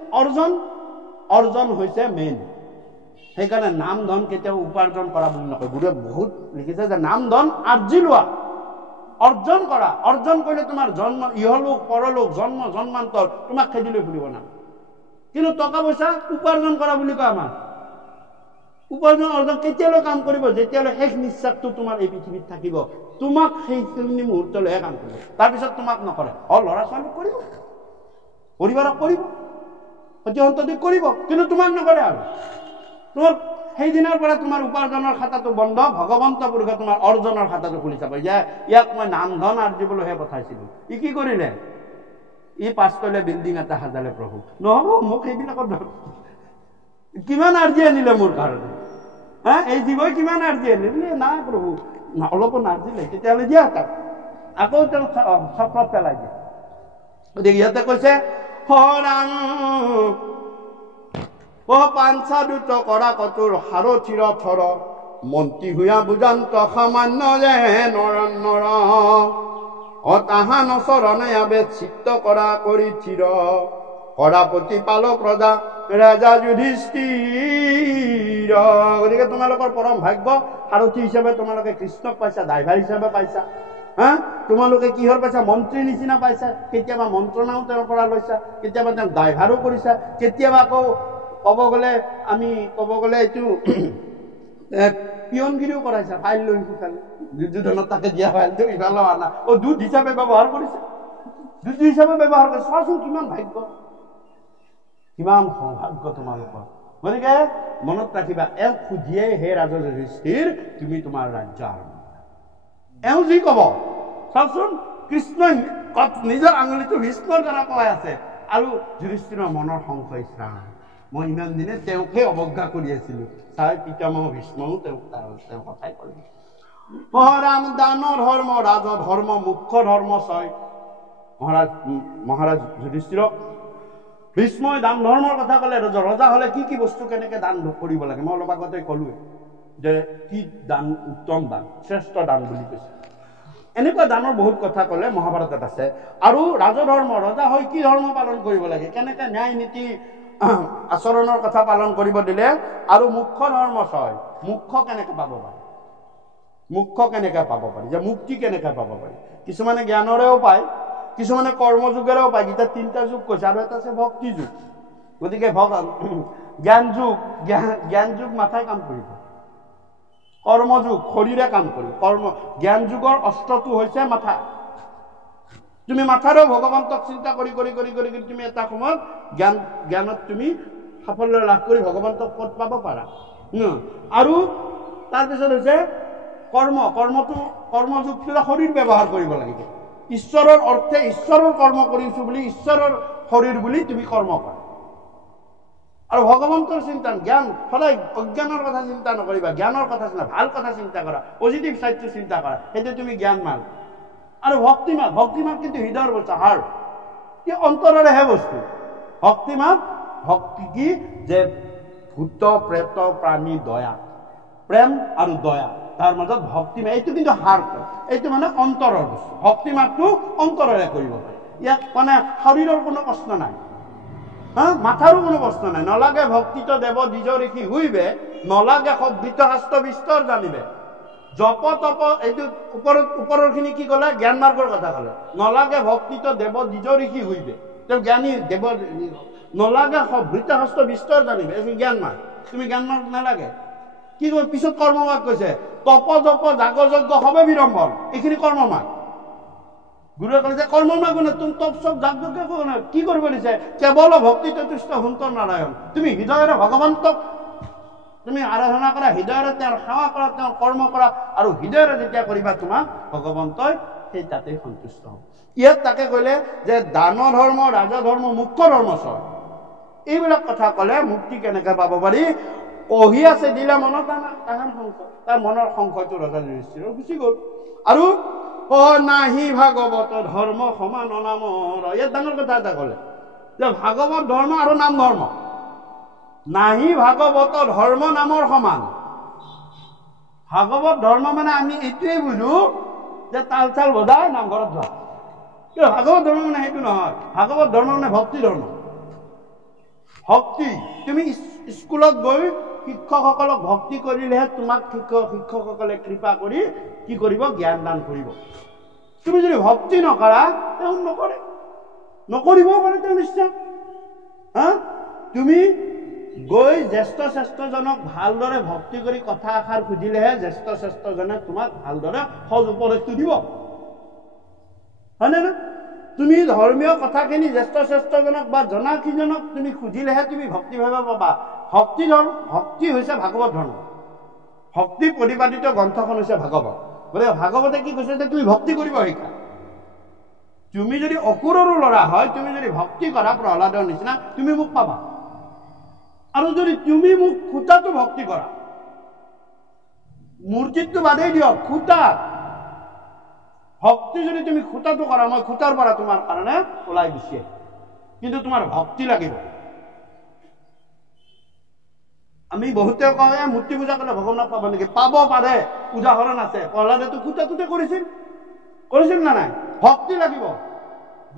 অৰ্জন হৈছে মেইন। সেইকাৰণে নাম ধন কেতিয়াও উপাৰ্জন কৰা বুলি নকয়। গুৰুৱে বহুত লিখিছে যে নাম ধন আৰ্জি লোৱা, অৰ্জন কৰা। অৰ্জন কৰিলে তোমাৰ জন্ম ইহলোক পৰলোক জন্ম জন্মান্তৰ তোমাক খেদিলৈ ফুৰিব না। কিন্তু টকা পইচা উপাৰ্জন কৰা বুলি কয় আমাৰ। উপাৰ্জন অৰ্জন কেতিয়ালৈ কাম কৰিব? যেতিয়ালৈ শেষ নিশ্বাসটো তোমাৰ এই পৃথিৱীত থাকিব, তোমাক সেইখিনি মুহূৰ্তলৈহে কাম কৰিব, তাৰপিছত তোমাক নকৰে। ল'ৰা ছোৱালীক কৰিব, পৰিবাৰক কৰিব, সতি সন্ততিক কৰিব, কিন্তু তোমাক নকৰে। আৰু তোমাৰ সেইদিনাৰ পৰা তোমাৰ উপাৰ্জনৰ খাতাটো বন্ধ, ভগৱন্ত পুৰুষে তোমাৰ অৰ্জনৰ খাতাটো খুলি চাব। ইয়াক মই নাম ধন আৰ্জিবলৈহে পঠাইছিলো। ই কি কৰিলে? ই 5 বিল্ডিং এটা সাজালে। প্ৰভু নহ'ব, মোক সেইবিলাকৰ কিমান আৰ্জি আনিলে মোৰ কাৰণে? এই জীৱই কিমান আৰ্জি আনিলে? নাই প্ৰভু, অলপো নাৰ্জিলে। তেতিয়াহ'লে দিয়া তাক, আকৌ তেওঁ চক্ৰত পেলাই দিয়ে। গতিকে ইয়াতে কৈছে পাঞ্চা দুট কৰা কটোৰ সাৰথিৰ থৰ মন্ত্ৰী হুয়া বুজান্ত সামান্য যে নৰ তাহান চৰণে আবে চিত্ত কৰা কৰি থিৰ কৰা প্ৰতিপালক ৰজা ৰাজা যুধিষ্ঠিৰ। গতিকে তোমালোকৰ পৰম ভাগ্য, সাৰথী হিচাপে তোমালোকে কৃষ্ণক পাইছা, ড্ৰাইভাৰ হিচাপে পাইছা। তোমালোকে কিহৰ পাইছা? মন্ত্ৰীৰ নিচিনা পাইছা। কেতিয়াবা মন্ত্ৰণাও তেওঁৰ পৰা লৈছা, কেতিয়াবা তেওঁক ড্ৰাইভাৰো কৰিছা, কেতিয়াবা আকৌ ক'ব গ'লে এইটো পিয়নগিৰিও কৰাইছা। ফাইল লৈ সিফালে দুৰ্যোধনত তাকে দিয়া ফাইলটো ইফালে অনা, দুধ হিচাপে ব্যৱহাৰ কৰিছে, দুধ হিচাপে ব্যৱহাৰ কৰিছে। চোৱাচোন কিমান ভাগ্য, কিমান সৌভাগ্য তোমালোকৰ। গতিকে মনত ৰাখিবা, এওঁক সুধিয়ে হে ৰাজা যুধিষ্ঠিৰ তুমি তোমাৰ ৰাজ্য আৰম্ভ। এওঁ যি ক'ব, চাওকচোন, কৃষ্ণই নিজৰ আঙুলিটো ভীষ্মৰ দ্বাৰা কোৱাই আছে। আৰু যুধিষ্ঠিৰৰ মনৰ সংশয়, ইছৰাম মই ইমান দিনে তেওঁকে অৱজ্ঞা কৰি আছিলো, চাই পিতামহ ভীষ্মও তেওঁ কথাই ক'লে। মহাৰাম দান ধৰ্ম ৰাজ ধৰ্ম মুখ্য ধৰ্ম ছয়। মহাৰাজ যুধিষ্ঠিৰক ভীষ্মই দান ধৰ্মৰ কথা ক'লে। ৰজা হ'লে কি কি বস্তু কেনেকে দান কৰিব লাগে মই অলপ আগতে ক'লোৱে, যে কি দান উত্তম দান, শ্ৰেষ্ঠ দান বুলি কৈছে। এনেকুৱা দানৰ বহুত কথা ক'লে, মহাভাৰতত আছে। আৰু ৰাজধৰ্ম, ৰজা হৈ কি ধৰ্ম পালন কৰিব লাগে, কেনেকে ন্যায় নীতি আচৰণৰ কথা পালন কৰিব দিলে। আৰু মুখ্য ধৰ্ম ছয়, মুখ্য কেনেকে পাব পাৰি, মুখ্য কেনেকে পাব পাৰি, যে মুক্তি কেনেকে পাব পাৰি। কিছুমানে জ্ঞানৰেও পায়, কিছুমানে কৰ্মযোগেৰেও পায়। গীতাত 3টা যুগ কৈছে, আৰু এটা আছে ভক্তি যুগ। গতিকে জ্ঞান যুগ মাথায় কাম কৰিব, কৰ্মযুগ শৰীৰে কাম কৰিব। জ্ঞান যুগৰ অস্ত্ৰটো হৈছে মাথা। তুমি মাথাৰেও ভগৱন্তক চিন্তা কৰি তুমি এটা সময়ত জ্ঞানত তুমি সাফল্য লাভ কৰি ভগৱন্তক পদ পাব পাৰা। আৰু তাৰপিছত হৈছে কৰ্মযুগটো শৰীৰ ব্যৱহাৰ কৰিব লাগিব। ঈশ্বৰৰ অৰ্থে ঈশ্বৰৰ কৰ্ম কৰিছো বুলি, ঈশ্বৰৰ শৰীৰ বুলি তুমি কৰ্ম কৰা। আৰু ভগৱন্তৰ চিন্তা, জ্ঞান সদায় অজ্ঞানৰ কথা চিন্তা নকৰিবা, জ্ঞানৰ কথা চিন্তা, ভাল কথা চিন্তা কৰা, পজিটিভ চাইডটো চিন্তা কৰা, সেইটো তুমি জ্ঞান মাৰ্গ। আৰু ভক্তিমাৰ্গ কিন্তু হৃদয়ৰ বস্তু, হাৰ্ট, কি অন্তৰৰেহে বস্তু। ভক্তি কি, যে ভূত প্ৰেত প্ৰাণী দয়া, প্ৰেম আৰু দয়া, তাৰ মাজত ভক্তিমাৰ্গ, এইটো কিন্তু হাৰ্ট, এইটো মানে অন্তৰৰ বস্তু। ভক্তিমাৰ্গটো অন্তৰেৰে কৰিব পাৰি। ইয়াত মানে শৰীৰৰ কোনো প্ৰশ্ন নাই, মাথাৰো কোনো প্ৰশ্ন নাই। নলাগে ভক্তিত দেৱ দ্বিজ ঋষি হুইবে, নলাগে শব্দিত শাস্ত্ৰ বিস্তৰ জানিবে। জপ তপ, এইটো ওপৰৰ খিনি কি ক'লে, জ্ঞান মাৰ্গৰ কথা ক'লে। নলাগে ভক্তিত দেৱ দ্বিজ ঋষি হুইবে, তেওঁ জ্ঞানী দেৱ। নলাগে শব্দিত শাস্ত্ৰ বিস্তৰ জানিবে, এইটো জ্ঞান মাৰ্গ। তুমি জ্ঞান মাৰ্গ নালাগে। কি কয় পিছত কৰ্মমাৰ্গ কৈছে, তপ জপ যাগ যজ্ঞ সবে বিড়ম্বন, এইখিনি কৰ্মমাৰ্গ। গুৰুৱে ক'লে যে কৰ্মমাৰ্গ নে, তুমি তপ চপ যাগ যজ্ঞ কি কৰিব দিছে, কেৱল ভক্তিত তুষ্ট সুন্দৰ নাৰায়ণ। তুমি হৃদয়েৰে ভগৱন্তক তুমি আৰাধনা কৰা, হৃদয়েৰে তেওঁৰ সেৱা কৰা, তেওঁৰ কৰ্ম কৰা। আৰু হৃদয়েৰে যেতিয়া কৰিবা, তোমাক ভগৱন্তই সেই তাতেই সন্তুষ্ট হ'ব। ইয়াত তাকে ক'লে যে দান ধৰ্ম, ৰাজধৰ্ম, মুখ্য ধৰ্ম ছয়। এইবিলাক কথা ক'লে মুক্তি কেনেকে পাব পাৰি। পঢ়ি আছে দিলে মনত তাহান সংশয়, তাৰ মনৰ সংশয়টো ৰজা যুধিষ্ঠিৰৰ গুচি গ'ল। আৰু অ নাহি ভাগৱত ধৰ্ম সমান নামৰ। ইয়াত ডাঙৰ কথা এটা ক'লে যে ভাগৱত ধৰ্ম আৰু নাম ধৰ্ম নাহি ভাগৱত ধৰ্ম নামৰ সমান। ভাগৱত ধৰ্ম মানে আমি এইটোৱে বুজো যে তাল চাল বজাই নামঘৰত যোৱা, কিন্তু ভাগৱত ধৰ্ম মানে সেইটো নহয়। ভাগৱত ধৰ্ম মানে ভক্তি ধৰ্ম। ভক্তি, তুমি স্কুলত গৈ শিক্ষকসকলক ভক্তি কৰিলেহে তোমাক শিক্ষকসকলে কৃপা কৰি কি কৰিব? জ্ঞান দান কৰিব। তুমি যদি ভক্তি নকৰা তেওঁ নকৰে, নকৰিবও পাৰে তেওঁ নিশ্চয়। তুমি গৈ জ্যেষ্ঠ শ্ৰেষ্ঠজনক ভালদৰে ভক্তি কৰি কথা এষাৰ খুজিলেহে জ্যেষ্ঠ শ্ৰেষ্ঠজনে তোমাক ভালদৰে সজ উপদেশটো দিব, হয়নে না? তুমি ধৰ্মীয় কথাখিনি জ্যেষ্ঠ শ্ৰেষ্ঠজনক বা জনাকিজনক তুমি খুজিলেহে তুমি ভক্তিভাৱে পাবা। ভক্তি হৈছে ভাগৱত ধৰ্ম। ভক্তি প্ৰতিপাদিত গ্ৰন্থখন হৈছে ভাগৱত। গতিকে ভাগৱতে কি কৈছে যে তুমি ভক্তি কৰিব শিকা। তুমি যদি অসুৰৰো ল'ৰা হয়, তুমি যদি ভক্তি কৰা প্ৰহ্লাদৰ নিচিনা, তুমি মোক পাবা। আৰু যদি তুমি মোক খুটাটো ভক্তি কৰা, মূৰ্তিটো বাদেই দিয়ক, খুটা ভক্তি যদি তুমি খুটাটো কৰা, মই খুটাৰ পৰা তোমাৰ কাৰণে ওলাই গুচি আহিম, কিন্তু তোমাৰ ভক্তি লাগিব। আমি বহুতে কয় মূৰ্তি পূজা কৰিলে ভগৱানক পাব নেকি? পাব পাৰে, উদাহৰণ আছে। প্ৰহ্লাদেতো খুটাটোতে কৰিছিল না নাই? ভক্তি লাগিব।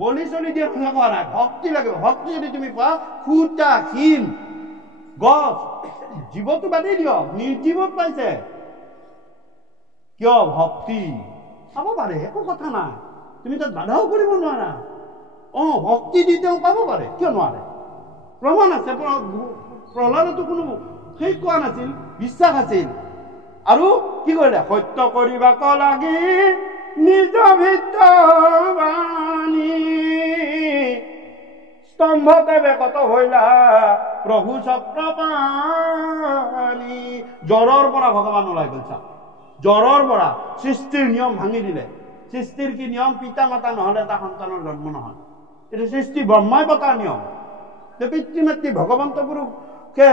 বলি চলি দিয়ে কথা কোৱা নাই, ভক্তি লাগিব। ভক্তি যদি তুমি পোৱা, খুটা শিল গছ জীৱটো বাদেই দিয়ক, নিৰ্জীৱত পাইছে, কিয়? ভক্তি পাব পাৰে, একো কথা নাই। তুমি তাত বাধাও কৰিব নোৱাৰা। ভক্তি দি তেওঁ পাব পাৰে, কিয় নোৱাৰে? প্ৰমাণ আছে। প্ৰহ্লাদতো কোনো সেই কোৱা নাছিল, বিশ্বাস আছিল। আৰু কি কৰিলে? সত্য কৰিবাক লাগি নিজ ভিতবাণী স্তম্ভতে বেকত হইলা প্ৰভু চক্ৰপাণী। জ্বৰৰ পৰা ভগৱান ওলাই গল। জ্বৰৰ পৰা সৃষ্টিৰ নিয়ম ভাঙি দিলে। সৃষ্টিৰ কি নিয়ম? পিতা মাতা নহলে এটা সন্তানৰ জন্ম নহয়। এইটো সৃষ্টি ব্ৰহ্মাই পতা নিয়ম। পিতৃ মাতৃ ভগৱন্ত পুৰুষে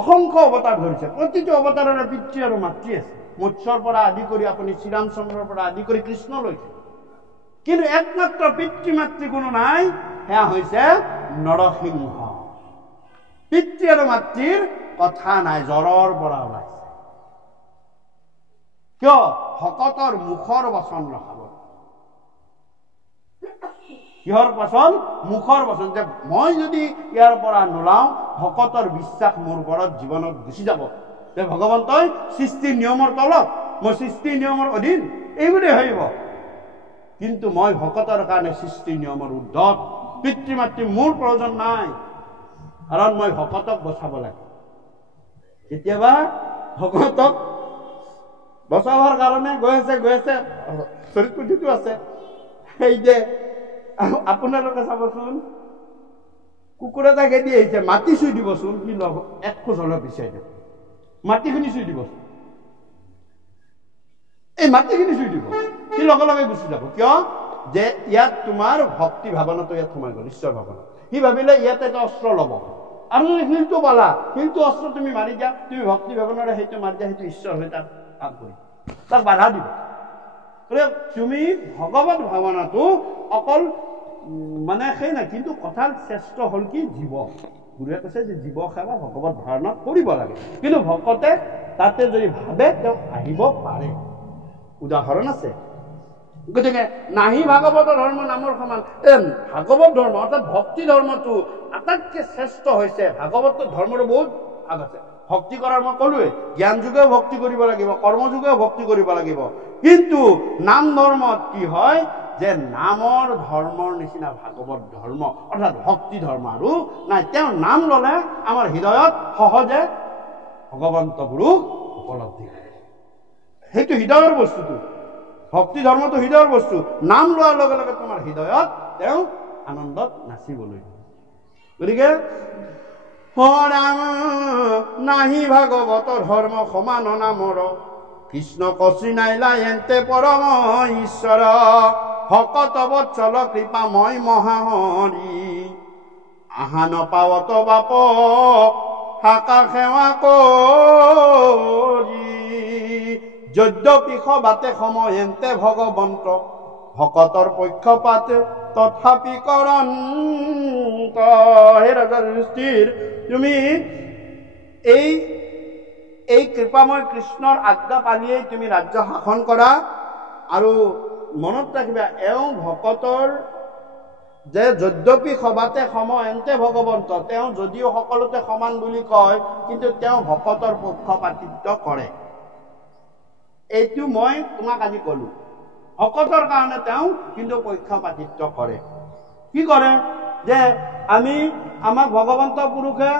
অসংখ্য অৱতাৰ ধৰিছে। প্ৰতিটো অৱতাৰৰে পিতৃ আৰু মাতৃ আছে। মৎস্যৰ পৰা আদি কৰি আপুনি শ্ৰীৰামচন্দ্ৰৰ পৰা আদি কৰি কৃষ্ণলৈকে। কিন্তু একমাত্ৰ পিতৃ মাতৃ কোনো নাই, সেয়া হৈছে নৰসিংহ। পিতৃ আৰু মাতৃৰ কথা নাই, জ্বৰৰ পৰা ওলাইছে। কিয়? ভকতৰ মুখৰ বচন ৰখাব। কিহৰ বচন? মুখৰ বচন। যে মই যদি ইয়াৰ পৰা নোলাও, ভকতৰ বিশ্বাস মোৰ ওপৰত জীৱনত গুচি যাব যে ভগৱন্তই সৃষ্টিৰ নিয়মৰ তলত, মই সৃষ্টিৰ নিয়মৰ অধীন, এইবুলি ভাবিব। কিন্তু মই ভকতৰ কাৰণে সৃষ্টিৰ নিয়মৰ ঊৰ্ধত। পিতৃ মাতৃ মোৰ প্ৰয়োজন নাই, কাৰণ মই ভকতক বচাব লাগে। কেতিয়াবা ভকতক বচাবৰ কাৰণে গৈ আছে চৰিত পুথিটো আছে। সেই যে আপোনালোকে চাবচোন, কুকুৰ এটা খেদি আহিছে, মাটি চুই দিবচোন, সি এক খোজ হলেও পিছাই দিব। মাটিখিনি চুই দিবচোন, এই মাটিখিনি চুই দিব, সি লগে লগে গুচি যাব। কিয়? যে ইয়াত তোমাৰ ভক্তি ভাৱনাটো ইয়াত সোমাই গল, ঈশ্বৰ ভাৱনা। সি ভাবিলে ইয়াত এটা অস্ত্ৰ লব, আৰু যদি শিলটো পালা, শিলটো অস্ত্ৰ তুমি মাৰি দিয়া, তুমি ভক্তি ভাৱনাৰে সেইটো মাৰি দিয়া, সেইটো ঈশ্বৰ হৈ তাক কাম কৰি তাক বাধা দিব। তুমি ভগৱত ভাৱনাটো অকল মানে সেই নাই, কিন্তু কথাৰ শ্ৰেষ্ঠ হল কি? জীৱ। গুৰুৱে কৈছে যে জীৱ সেৱা ভগৱত ভাৱনা কৰিব লাগে, কিন্তু ভকতে তাতে যদি ভাবে তেওঁ আহিব পাৰে। উদাহৰণ আছে। গতিকে নাহি ভাগৱত ধৰ্ম নামৰ সমান। ভাগৱত ধৰ্ম অৰ্থাৎ ভক্তি ধৰ্মটো আটাইতকৈ শ্ৰেষ্ঠ হৈছে। ভাগৱত ধৰ্মৰো বহুত ভাগ আছে। ভক্তি কৰাৰ মই ক'লোৱে, জ্ঞান যোগেও ভক্তি কৰিব লাগিব, কৰ্মযোগেও ভক্তি কৰিব লাগিব। কিন্তু নাম ধৰ্মত কি হয়? যে নামৰ ধৰ্মৰ নিচিনা ভাগৱত ধৰ্ম অৰ্থাৎ ভক্তি ধৰ্ম আৰু নাই। তেওঁ নাম ললে আমাৰ হৃদয়ত সহজে ভগৱন্ত গুৰুক উপলব্ধি কৰে। সেইটো হৃদয়ৰ বস্তুটো। ভক্তি ধৰ্মটো হৃদয়ৰ বস্তু। নাম লোৱাৰ লগে লগে তোমাৰ হৃদয়ত তেওঁ আনন্দত নাচিবলৈ। গতিকে ৰাম নাহি ভাগৱত ধৰ্ম সমান নামৰ, কৃষ্ণ কচি নাইলা এন্তে পৰম ঈশ্বৰ, ভকত বৎসল কৃপাময় মহাহৰি, আহা নপাৱত বাপ হাকা সেৱা কৰি, যদ্যপি সবাতে সময়ন্তে ভগবন্ত ভকতৰ পক্ষপাতে তথাপি কৰন্ত। হে ৰাজা যুধিষ্ঠিৰ, তুমি এই কৃপাময় কৃষ্ণৰ আজ্ঞা পালিয়েই তুমি ৰাজ্য শাসন কৰা। আৰু মনত ৰাখিবা, এওঁ ভকতৰ যে যদ্যপি সবাতে সময়ন্তে ভগৱন্ত, তেওঁ যদিও সকলোতে সমান বুলি কয়, কিন্তু তেওঁ ভকতৰ পক্ষপাতিত্ব কৰে। এইটো মই তোমাক আজি কলো। ভকতৰ কাৰণে তেওঁ কিন্তু পক্ষপাতিত্ব কৰে। কি কৰে যে আমাক ভগৱন্ত পুৰুষে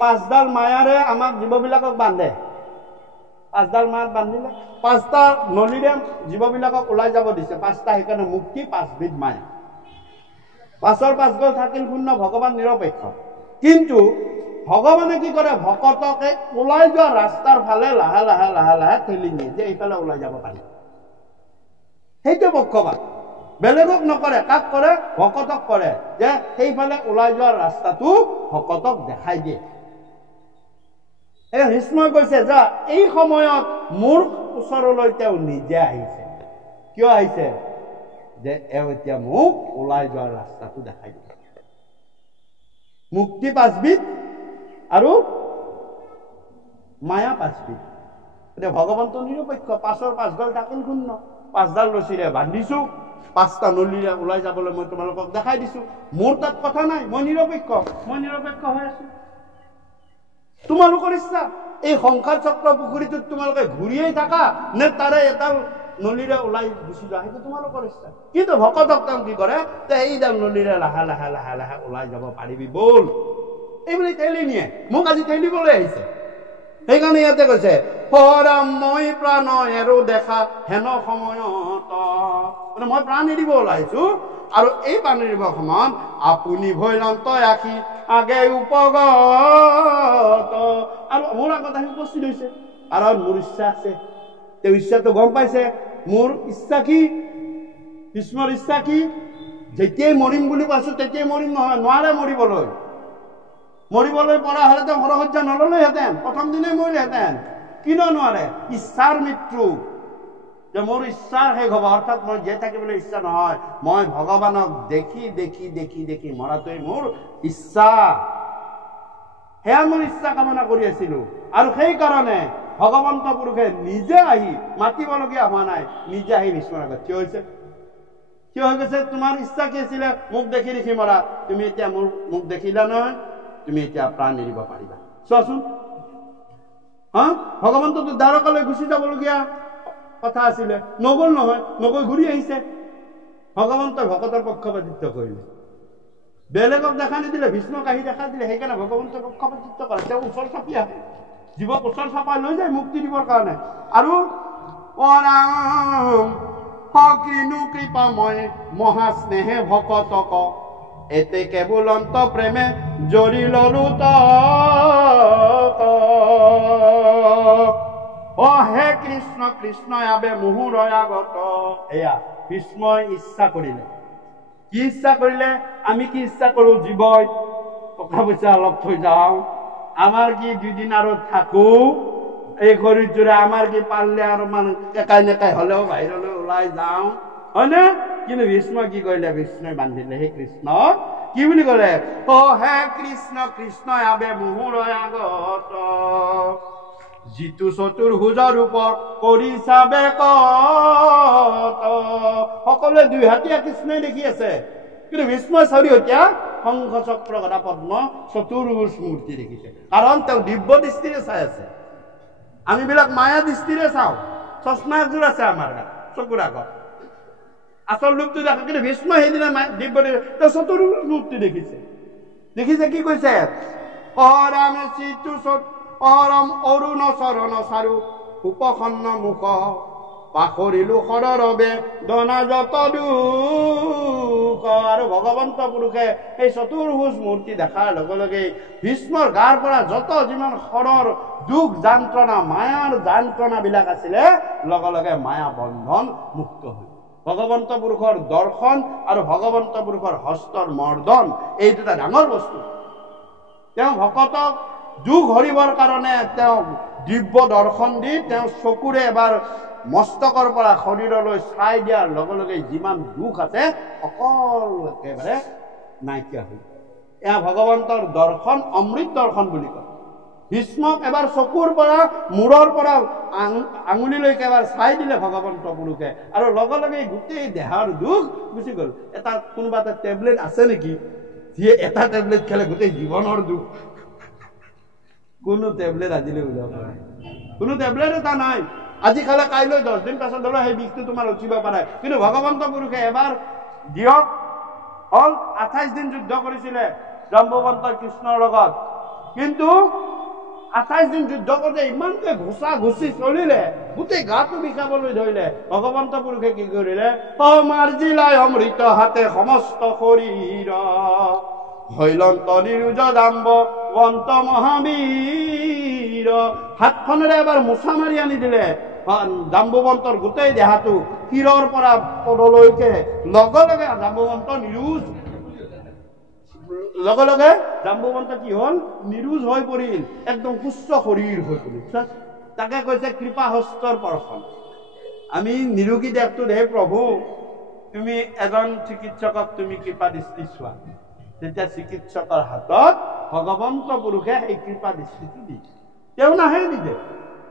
5ডাল মায়াৰে আমাক জীৱবিলাকক বান্ধে। 5ডাল মায়াত বান্ধিলে 5টা নলীৰে জীৱবিলাকক ওলাই যাব দিছে। 5টা সেইকাৰণে মুক্তি, 5বিধ মায়া। 5ৰ 5 গ'ল থাকিল শূন্য, ভগৱান নিৰপেক্ষ। কিন্তু ভগৱানে কি কৰে, ভকতকে ওলাই যোৱা ৰাস্তাৰ ফালে লাহে লাহে লাহে লাহে ঠেলি নিয়ে, যে এইফালে ওলাই যাব পাৰি। সেইটো পক্ষপাত। বেলেগক নকৰে, কাক কৰে? ভকতক কৰে, যে সেইফালে ওলাই যোৱাৰ ৰাস্তাটো ভকতক দেখাই দিয়ে। ভীষ্মই কৈছে যে এই সময়ত মোৰ ওচৰলৈ তেওঁ নিজে আহিছে। কিয় আহিছে? যে এওঁ এতিয়া মোক ওলাই যোৱাৰ ৰাস্তাটো দেখাই দিয়ে। মুক্তি 5বিধ আৰু মায়া 5বিধ। এতিয়া ভগৱন্ত নিৰপেক্ষ। 5ৰ 5 গ'ল থাকিল শূন্য, 5ডাল ৰছীৰে বান্ধিছো, 5টা নলীৰে ওলাই যাবলৈ মই তোমালোকক দেখাই দিছো। মোৰ তাত কথা নাই, মই নিৰপেক্ষ হৈ আছো। তোমালোকৰ ইচ্ছা, এই সংসাৰ চক্ৰ পুখুৰীটোত তোমালোকে ঘূৰিয়েই থাকা নে তাৰে এডাল নলীৰে ওলাই গুচি যোৱা, সেইটো তোমালোকৰ ইচ্ছা। কিন্তু ভকতক তেওঁ কি কৰে, এইডাল নলীৰে লাহে লাহে লাহে লাহে ওলাই যাব পাৰিবি বল, এইবুলি ঠেলি নিয়ে। মোক আজি ঠেলিবলৈ আহিছে। সেইকাৰণে ইয়াতে কৈছে, পৰাম মই প্ৰাণ এৰো দেখা হেন সময়ত, মানে মই প্ৰাণ এৰিব ওলাইছো। আৰু এই প্ৰাণ এৰিব সময়ত আপুনি ভৈৰন্ত আখি আগে উপগত, আৰু মোৰ আগত আহি উপস্থিত হৈছে। কাৰণ মোৰ ইচ্ছা আছে। তেওঁ ইচ্ছাটো গম পাইছে। মোৰ ইচ্ছা কি? কৃষ্ণৰ ইচ্ছা কি? যেতিয়াই মৰিম বুলি কৈছো তেতিয়াই মৰিম নহয়, নোৱাৰে মৰিবলৈ পৰা হলে তেওঁ সৰসজ্জা নললেহেঁতেন, প্ৰথম দিনেই মৰিলেহেঁতেন। কিয় নোৱাৰে? ইচ্ছাৰ মৃত্যু, যে মোৰ ইচ্ছাৰ শেষ হ'ব। অৰ্থাৎ মই জীয়াই থাকিবলৈ ইচ্ছা নহয়, মই ভগৱানক দেখি দেখি দেখি দেখি মৰাটোৱেই মোৰ ইচ্ছা। সেয়া মোৰ ইচ্ছা কামনা কৰি আছিলো। আৰু সেইকাৰণে ভগৱন্ত পুৰুষে নিজে আহি, মাতিবলগীয়া হোৱা নাই, নিজে আহি ভীষ্মৰ আগত থিয় হৈছে। থিয় হৈ গৈছে, তোমাৰ ইচ্ছা কি আছিলে? মোক দেখি দেখি মৰা। তুমি এতিয়া মোক দেখিলা নহয়, তুমি এতিয়া প্ৰাণ এৰিব পাৰিবা। চোৱাচোন, ভগৱন্তটো দ্বাৰকালৈ গুচি যাবলগীয়া কথা আছিলে, নগল নহয়, নগৈ ঘূৰি আহিছে। ভগৱন্তই ভকতৰ পক্ষপাতিত্ব কৰিলে, বেলেগক দেখা নিদিলে, ভীষ্মক আহি দেখা দিলে। সেইকাৰণে ভগৱন্তই পক্ষপাতিত্ব কৰে। তেওঁ ওচৰ চাপি আহে, জীৱক ওচৰ চাপাই লৈ যায় মুক্তি দিবৰ কাৰণে। আৰু সকৃণু কৃপাময় মহাস্নেহে ভকতক এতে কেৱলন্ত প্ৰেমে জৰি ললো হে কৃষ্ণ কৃষ্ণ আবে মুহুৰ আগত। এয়া ভীষ্মই ইচ্ছা কৰিলে। কি ইচ্ছা কৰিলে? আমি কি ইচ্ছা কৰো? জীৱই টকা পইচা অলপ থৈ যাওঁ, আমাৰ কি 2 দিন আৰু থাকো, এই শৰীৰ জোৰে আমাৰ কি পাৰলে আৰু মানে একাই নেকাই হলেও বাহিৰলৈ ওলাই যাওঁ, হয়নে? কিন্তু ভীষ্মই কি কৰিলে? ভীষ্মই বান্ধিলে। হে কৃষ্ণ কি বুলি ক'লে? হে কৃষ্ণ কৃষ্ণ আবে মুহুৰ আগত যিটো চতুৰ্ভুজৰ ৰূপ কৰিছা বেকত। সকলোৱে 2 হাতীয়া কৃষ্ণই দেখি আছে, কিন্তু ভীষ্মই 4 হতীয়া শংখ চক্ৰ গদা পদ্ম চতুৰ্ভুজ মূৰ্তি দেখিছে। কাৰণ তেওঁ দিব্য দৃষ্টিৰে চাই আছে। আমি বিলাক মায়া দৃষ্টিৰে চাওঁ। চশমা এযোৰ আছে আমাৰ গাত, চকুৰ আগত, আচল ৰূপটো দেখে। কিন্তু ভীষ্মই সেইদিনা দিব্য তেওঁ চতুৰ্ভুজ মূৰ্তি দেখিছে। কি কৈছে? অৰম অৰুণ চৰণ চাৰু উপসন্ন মুখ পাখৰিলো সৰৰবে দনা যত দুখ। আৰু ভগৱন্ত পুৰুষে এই চতুৰ্ভুজ মূৰ্তি দেখাৰ লগে লগে ভীষ্মৰ গাৰ পৰা যিমান সৰৰ দুখ যান্ত্ৰণা, মায়াৰ যান্ত্ৰণা বিলাক আছিলে, লগে লগে মায়া বন্ধন মুক্ত হ'ল। ভগৱন্ত পুৰুষৰ দৰ্শন আৰু ভগৱন্ত পুৰুষৰ হস্তৰ মৰ্দন, এই দুটা ডাঙৰ বস্তু। তেওঁ ভকতক দুখ হৰিবৰ কাৰণে তেওঁ দিব্য দৰ্শন দি তেওঁ চকুৰে এবাৰ মস্তকৰ পৰা শৰীৰলৈ চাই দিয়াৰ লগে লগে যিমান দুখ আছে সকলো একেবাৰে নাইকিয়া হৈ এয়া ভগৱন্তৰ দৰ্শন অমৃত দৰ্শন বুলি কয় ভীষ্মক এবাৰ চকুৰ পৰা মূৰৰ পৰা আঙুলিলৈকে এবাৰ চাই দিলে ভগৱন্ত পুৰুষে আৰু লগে লগে গোটেই দেহৰ দুখ গুচি গ'ল এটা কোনোবা এটা টেবলেট আছে নেকি যিয়ে এটা টেবলেট খালে গোটেই জীৱনৰ দুখ কোনো টেবলেট আজিলৈ ওলাব নাই কোনো টেবলেট এটা নাই আজি খালে কাইলৈ 10 দিন পাছত হ'লে সেই বিষটো তোমাৰ উঠিব পাৰে কিন্তু ভগৱন্ত পুৰুষে এবাৰ দিয়ক হল 28 দিন যুদ্ধ কৰিছিলে জাম্বৱন্ত কৃষ্ণৰ লগত কিন্তু 28 দিন যুদ্ধ কৰোঁতে ইমানকৈ ঘোচা ঘুচি চলিলে গোটেই গাটো বিষাবলৈ ধৰিলে ভগৱন্ত পুৰুষে কি কৰিলে মাৰ্জিলাই অমৃত হাতে সমস্ত শৰীৰ হৈলন্ত নিৰুজ জাম্বৱন্ত মহাবীৰ হাতখনেৰে এবাৰ মোচা মাৰি আনি দিলে জাম্বৱন্তৰ গোটেই দেহাটো শিৰৰ পৰা পদলৈকে লগে লগে জাম্বৱন্ত নিৰুজ লগে লগে জাম্বৱন্ত কি হল নিৰুজ হৈ পৰিল একদম সুস্থ শৰীৰ হৈ পৰিল তাকে কৈছে কৃপা হস্তৰ স্পৰ্শন আমি নিৰোগী দেহটো হে প্ৰভু তুমি এজন চিকিৎসকক তুমি কৃপা দৃষ্টি চোৱা তেতিয়া চিকিৎসকৰ হাতত ভগৱন্ত পুৰুষে এই কৃপা দৃষ্টিটো দিছে তেওঁ নাহে নিজে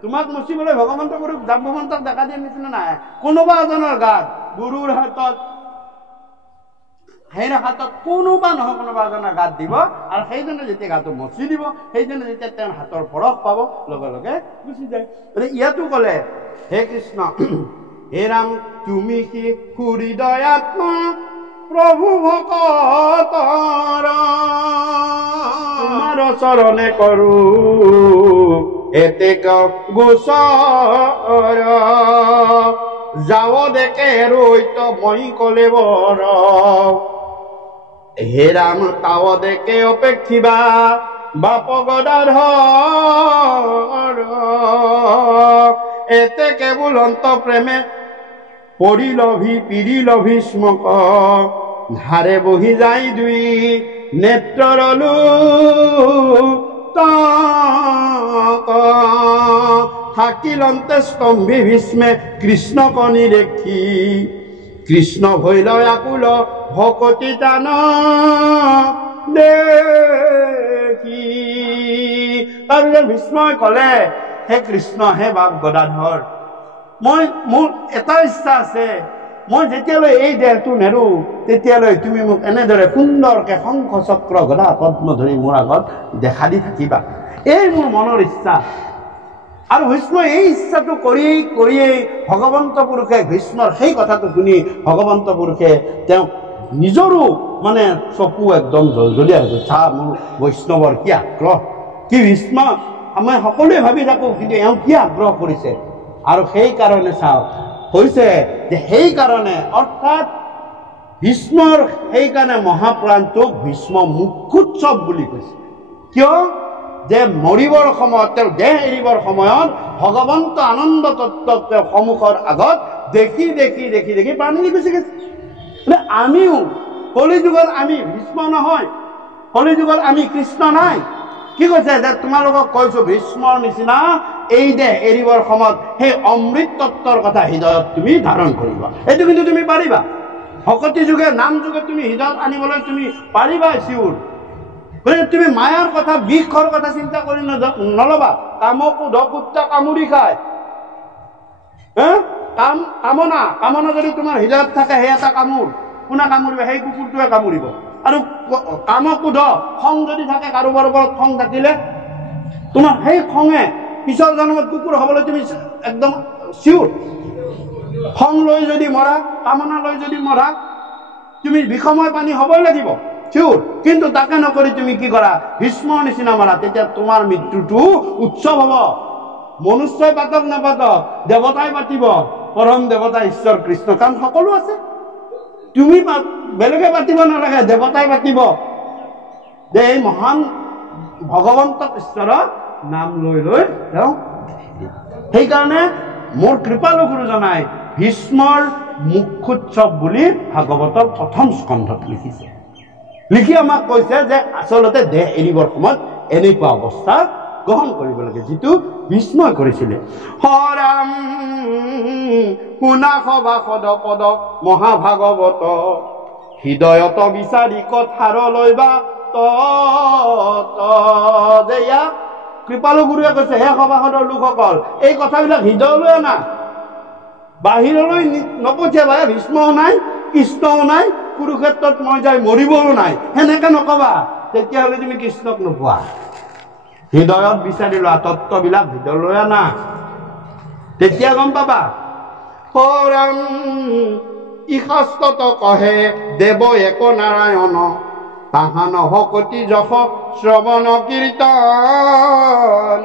তোমাক মচিবলৈ ভগৱন্ত পুৰুষ জাম্বৱন্তক দেখা দিয়া নিচিনা নাই কোনোবা এজনৰ গাত গুৰুৰ হাতত সেই হাতত কোনোবা নহয় কোনোবা এজনৰ গাত দিব আৰু সেইজনে যেতিয়া গাটো মচি দিব সেইজনে যেতিয়া তেওঁৰ হাতৰ পৰশ পাব লগে লগে গুচি যায় ইয়াতো ক'লে হে কৃষ্ণ হে ৰাম তুমি কি হৃদয়াত্মা প্ৰভু ভকতৰ তোমাৰ চৰণে কৰো এতেক গোচৰ যাব দেখে ৰৈত মই কলে বৰ হে ৰাম তাৱ দেখে অপেক্ষিবা বাপ গদাধৰ এতে কেৱল অন্ত প্ৰেমে পৰিলভি পিৰিলভি স্মক ধাৰে বহি যাই দুই নেত্ৰৰলো থাকিলন্তে স্তম্ভি ভীষ্মে কৃষ্ণ কণি দেখি কৃষ্ণ ভৈল আকুল ভকতি দান দেখি তাৰপিছত ভীষ্মই ক'লে হে কৃষ্ণ হে বাপ গদাধৰ মোৰ এটা ইচ্ছা আছে মই যেতিয়ালৈ এই দেহটো নেৰো তেতিয়ালৈ তুমি মোক এনেদৰে সুন্দৰকে শংখ চক্ৰ গদা পদ্ম ধৰি মোৰ আগত দেখা দি থাকিবা এই মোৰ মনৰ ইচ্ছা আৰু ভীষ্মই এই ইচ্ছাটো কৰিয়েই ভগৱন্ত পুৰুষে ভীষ্মৰ সেই কথাটো শুনি ভগৱন্ত পুৰুষে তেওঁ নিজৰো মানে চকু একদম জলজলীয়া হৈছে চা মোৰ বৈষ্ণৱৰ কি আগ্ৰহ কি ভীষ্ম আমি সকলোৱে ভাবি থাকোঁ কিন্তু এওঁ কি আগ্ৰহ কৰিছে আৰু সেই কাৰণে চাওক হৈছে যে সেই কাৰণে অৰ্থাৎ ভীষ্মৰ সেইকাৰণে মহাপ্ৰাণটোক ভীষ্ম মুখ্যোৎসৱ বুলি কৈছে কিয় যে মৰিবৰ সময়ত তেওঁ দেহ এৰিবৰ সময়ত ভগৱন্ত আনন্দ তত্ত্বক তেওঁ সন্মুখৰ আগত দেখি দেখি দেখি দেখি প্ৰাণ এৰি গুচি গৈছে আমিও কলিযুগত আমি ভীষ্ম নহয় কলিযুগত আমি কৃষ্ণ নাই কি কৈছে যে তোমালোকক কৈছো ভীষ্মৰ নিচিনা এই দেহ এৰিবৰ সময়ত সেই অমৃত তত্ত্বৰ কথা হৃদয়ত তুমি ধাৰণ কৰিবা এইটো কিন্তু তুমি পাৰিবা ভকতি যুগে নাম যুগে তুমি হৃদয়ত আনিবলৈ তুমি পাৰিবা চিউৰ তুমি মায়াৰ কথা বিষৰ কথা চিন্তা কৰি নলবা কামকো ধকুত্তা কামুৰি খায় কামনা যদি তোমাৰ হৃদয়ত থাকে সেই এটা কামোৰ কোনে কামুৰিব সেই কুকুৰটোৱে কামুৰিব আৰু কামকোধ খং যদি থাকে কাৰোবাৰ ওপৰত খং থাকিলে তোমাৰ সেই খঙে পিছৰ জন্মত কুকুৰ হ'বলৈ তুমি একদম চিউৰ খং লৈ যদি মৰা কামনা লৈ যদি মৰা তুমি বিষময় পানী হ'বই লাগিব চিউৰ কিন্তু তাকে নকৰি তুমি কি কৰা ভীষ্মৰ নিচিনা মৰা তেতিয়া তোমাৰ মৃত্যুটো উৎসৱ হ'ব মনুষ্যই পাতক নাপাতক দেৱতাই পাতিব পৰম দেৱতা ঈশ্বৰ কৃষ্ণ কাৰণ সকলো আছে তুমি বেলেগে পাতিব নালাগে দেৱতাই পাতিব যে এই মহান ভগৱন্ত ঈশ্বৰৰ নাম লৈ লৈ তেওঁ সেইকাৰণে মোৰ কৃপালু গুৰুজনাই ভীষ্মৰ মুখ্যোৎসৱ বুলি ভাগৱতৰ প্ৰথম স্কন্ধত লিখিছে লিখি আমাক কৈছে যে আচলতে দেহ এৰিবৰ সময়ত এনেকুৱা অৱস্থা গ্ৰহণ কৰিব লাগে, যিটো ভীষ্মই কৰিছিলে। হৰাম শুনা সভা সদ পদ মহাভাগৱত, হৃদয়ত বিচাৰি কথাৰ লৈবা তয়া। কৃপালু গুৰুৱে কৈছে, হে সভাসদৰ লোকসকল, এই কথাবিলাক হৃদয়লৈ আনা, বাহিৰলৈ নপঠিয়াবা। ভীষ্মও নাই, কৃষ্ণও নাই, কুৰুক্ষেত্ৰত মই যাই মৰিবও নাই, সেনেকে নকবা, তেতিয়াহ'লে তুমি কৃষ্ণক নোপোৱা। হৃদয়ত বিচাৰি লোৱা, তত্ত্ববিলাক হৃদয়লৈ আনা, তেতিয়া গম পাবা। হৰাম ইশাস্তত কহে দেৱ এক নাৰায়ণ, তাহা নহকতি যশ শ্ৰৱণ কীৰ্তন,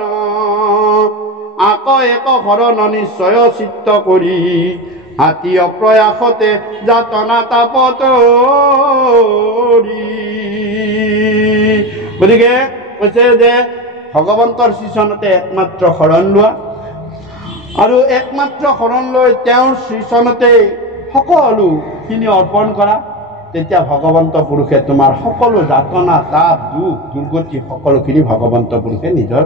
আক এক হৰণ নিশ্চয় চিত্ত কৰি, হাতী অপ্ৰয়াসতে যাতনা তাপতৰি। গতিকে কৈছে যে ভগৱন্তৰ শ্ৰীচৰণতে একমাত্ৰ শৰণ লোৱা, আৰু একমাত্ৰ শৰণ লৈ তেওঁৰ শ্ৰীচৰণতে সকলোখিনি অৰ্পণ কৰা, তেতিয়া ভগৱন্ত পুৰুষে তোমাৰ সকলো যাতনা তাপ দুখ দুৰ্গতি সকলোখিনি ভগৱন্ত পুৰুষে নিজৰ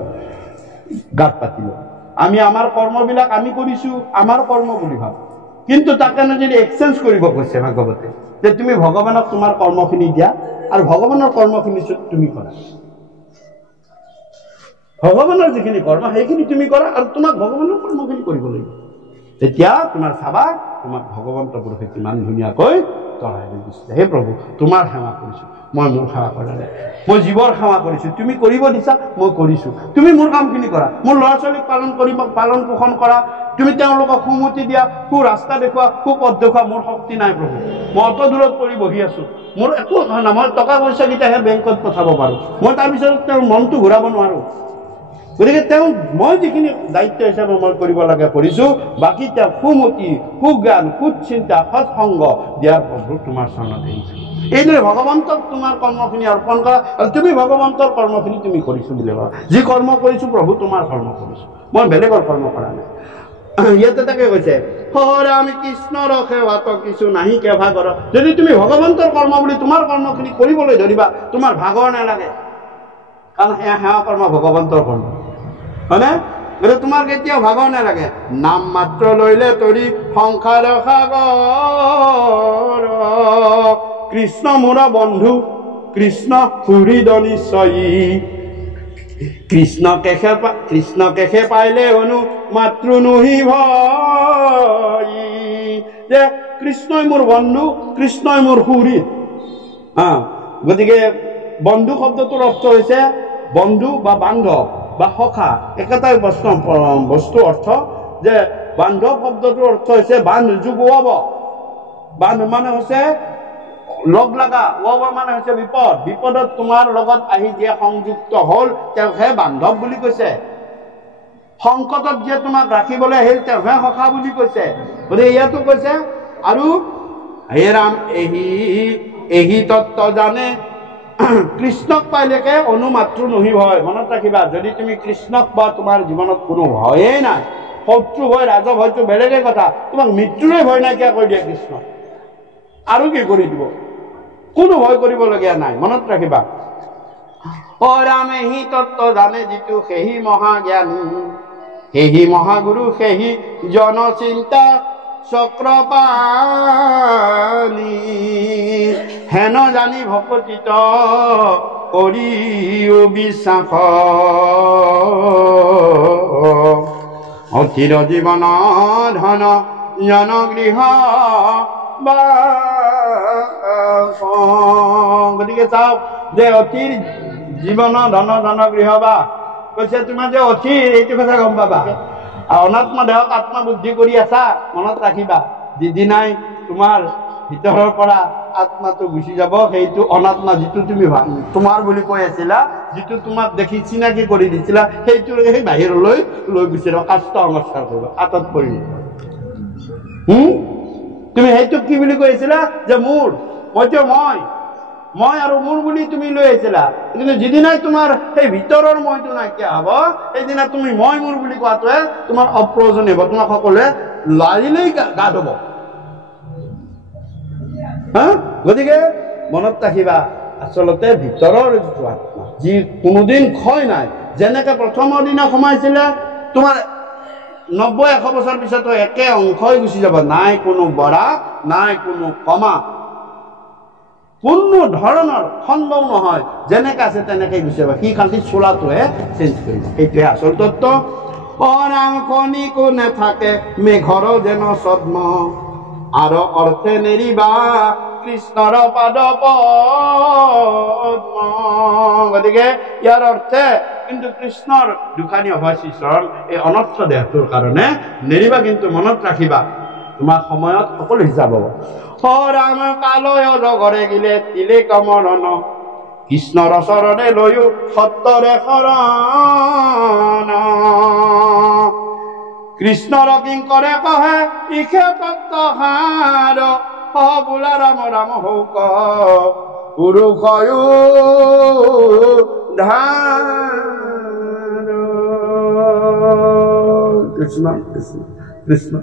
গাত পাতিল। আমি আমাৰ কৰ্মবিলাক আমি কৰিছো, আমাৰ কৰ্ম বুলি ভাবো, কিন্তু তাকে যদি এক্সচেঞ্জ কৰিব কৈছে ভাগৱতে, যে তুমি ভগৱানক তোমাৰ কৰ্মখিনি দিয়া আৰু ভগৱানৰ কৰ্মখিনি তুমি কৰা। ভগৱানৰ যিখিনি কৰ্ম সেইখিনি তুমি কৰা আৰু তোমাক ভগৱানৰ কৰ্মখিনি কৰিব লাগিব। তেতিয়া তোমাৰ চাবা তোমাক ভগৱন্ত পুৰুষে কিমান ধুনীয়াকৈ তৰাই লৈ গৈছিলে। হে প্ৰভু, তোমাৰ সেৱা কৰিছো, মই মোৰ সেৱা কৰা নাই, মই জীৱৰ সেৱা কৰিছো, তুমি কৰিব দিছা, মই কৰিছো, তুমি মোৰ কামখিনি কৰা, মোৰ ল'ৰা ছোৱালীক পালন পোষণ কৰা, তুমি তেওঁলোকক সুমতি দিয়া, সু ৰাস্তা দেখুওৱা, সু পথ দেখুওৱা। মোৰ শক্তি নাই প্ৰভু, মই অত দূৰত পৰি বহি আছো, মোৰ একো নাই, মই টকা পইচাকেইটাহে বেংকত পঠাব পাৰো, মই তাৰপিছত তেওঁৰ মনটো ঘূৰাব নোৱাৰো। গতিকে মই যিখিনি দায়িত্ব হিচাপে মই কৰিব লাগে কৰিছো, বাকী তেওঁ সুমতি, সুজ্ঞান, সুচিন্তা, সৎসংগ দিয়াৰ প্ৰভু তোমাৰ চৰণত আহিছো। এইদৰে ভগৱন্তক তোমাৰ কৰ্মখিনি অৰ্পণ কৰা, আৰু তুমি ভগৱন্তৰ কৰ্মখিনি তুমি কৰিছো বুলি ভাবা। যি কৰ্ম কৰিছো প্ৰভু তোমাৰ কৰ্ম কৰিছো, মই বেলেগৰ কৰ্ম কৰা নাই। ইয়াতে তাকে কৈছে, হৰাম কৃষ্ণৰ সেৱাত কিছু নাহি কে ভাগৰ। যদি তুমি ভগৱন্তৰ কৰ্ম বুলি তোমাৰ কৰ্মখিনি কৰিবলৈ ধৰিবা, তোমাৰ ভাগৰ নালাগে, কাৰণ সেয়া সেৱা কৰ্ম ভগৱন্তৰ কৰ্ম, হয়নে? গতিকে তোমাৰ কেতিয়াও ভাগৰ নালাগে। নাম মাত্ৰ লৈলে তৰি সংসাৰ সাগৰ, কৃষ্ণ মোৰ বন্ধু, কৃষ্ণ হৃদ নিশ্চয়ী, কৃষ্ণ কেশে পাইলে অনু মাতৃ নহি ভয়। যে কৃষ্ণই মোৰ বন্ধু, কৃষ্ণই মোৰ সুহৃদ। গতিকে বন্ধু শব্দটোৰ অৰ্থ হৈছে বন্ধু বা বান্ধৱ বা সখা, একেটাই বস্তু অৰ্থ। যে বান্ধৱ শব্দটোৰ অৰ্থ হৈছে বান্ধ যোগ ওৱাব, বান্ধ মানে হৈছে লগ লগা, ওৱাব মানে হৈছে বিপদ, বিপদত তোমাৰ লগত আহি যিয়ে সংযুক্ত হল তেওঁকহে বান্ধৱ বুলি কৈছে। সংকটত যিয়ে তোমাক ৰাখিবলৈ আহিল তেওঁকহে সখা বুলি কৈছে। গতিকে ইয়াতো কৈছে, আৰু হে ৰাম এহি তত্ত্ব জানে, কৃষ্ণক পাইলেকে অনুমাতৃ নহি ভয়। মনত ৰাখিবা, যদি তুমি কৃষ্ণক পোৱা তোমাৰ জীৱনত কোনো ভয়েই নাই। শত্ৰু ভয়, ৰাজ ভয়টো বেলেগে কথা, তোমাক মৃত্যুৰে ভয় নাইকিয়া কৰি দিয়ে কৃষ্ণ, আৰু কি কৰি দিব, কোনো ভয় কৰিবলগীয়া নাই। মনত ৰাখিবা, অ ৰাম এহি তত্ত্ব জানে যিটো, সেহি মহাজ্ঞান, সেহি মহাগুৰু, সেহি জনচিন্তা চক্ৰপাণী, হেন জানি ভকতিত কৰি বিশ্বাস, অচিৰ জীৱন ধন জনগৃহ বাস। গতিকে চাওক যে অচিৰ জীৱন ধন জনগৃহ বাস কৈছে, তোমাৰ যে অচিৰ এইটো কথা গম পাবা। অনাত্ম দেহক আত্মবুদ্ধি কৰি আছা, মনত ৰাখিবা, যিদিনাই তোমাৰ ভিতৰৰ পৰা আত্মাটো গুচি যাব, সেইটো অনাত্মা, যিটো তুমি তোমাৰ বুলি কৈ আছিলা, যিটো তোমাক দেখি চিনাকি কৰি দিছিলা, সেইটো সেই বাহিৰলৈ লৈ গুচি যাব, কাষ্ট সংস্কাৰ কৰিব, আতত পৰি। তুমি সেইটোক কি বুলি কৈ আছিলা, যে মোৰ, মইতো মই আৰু মোৰ বুলি তুমি লৈ আহিছিলা। কিন্তু যিদিনাই তোমাৰ সেই ভিতৰৰ মইটো নাইকিয়া হব, সেইদিনা তুমি মই মোৰ বুলি কোৱাটোৱে তোমাৰ অপ্ৰয়োজনীয় হব, তোমাক সকলোৱে লাৰিলেই গা ধুব। গতিকে মনত ৰাখিবা, আচলতে ভিতৰৰ যিটো আত্মা, যি কোনোদিন ক্ষয় নাই, যেনেকে প্ৰথমৰ দিনা সোমাইছিলে তোমাৰ 90-100 বছৰ পিছতো একে অংশই গুচি যাব, নাই কোনো বৰা নাই কোনো কমা, কোনো ধৰণৰ খণ্ডও নহয়, যেনেকে আছে তেনেকে গুচি যাব, সি খালি চোলাটোহে চেঞ্জ কৰিব। এইটোৱে আচল তত্ত্ব। অৰাং কণিকো নেথাকে মেঘৰ যেন ছদ্ম, আৰু অৰ্থে নেৰিবা কৃষ্ণৰ পাদ পদ্ম। গতিকে ইয়াৰ অৰ্থে কিন্তু কৃষ্ণৰ দুখানি অভয় শ্ৰীচৰণ এই অনৰ্থ দেহটোৰ কাৰণে নেৰিবা, কিন্তু মনত ৰাখিবা তোমাৰ সময়ত সকলো হিচাপ হ'ব। ৰাম কালয় জগৰে গিলে তিলে কমৰণ, কৃষ্ণৰ চৰণে লৈও সত্তৰে শৰণ। কৃষ্ণৰ কিংকৰে কহে ইখে তত্ত্বসাৰ, বোলা ৰাম ৰাম হৌক পুৰুষয়ো ধাৰ। কৃষ্ণ কৃষ্ণ কৃষ্ণ।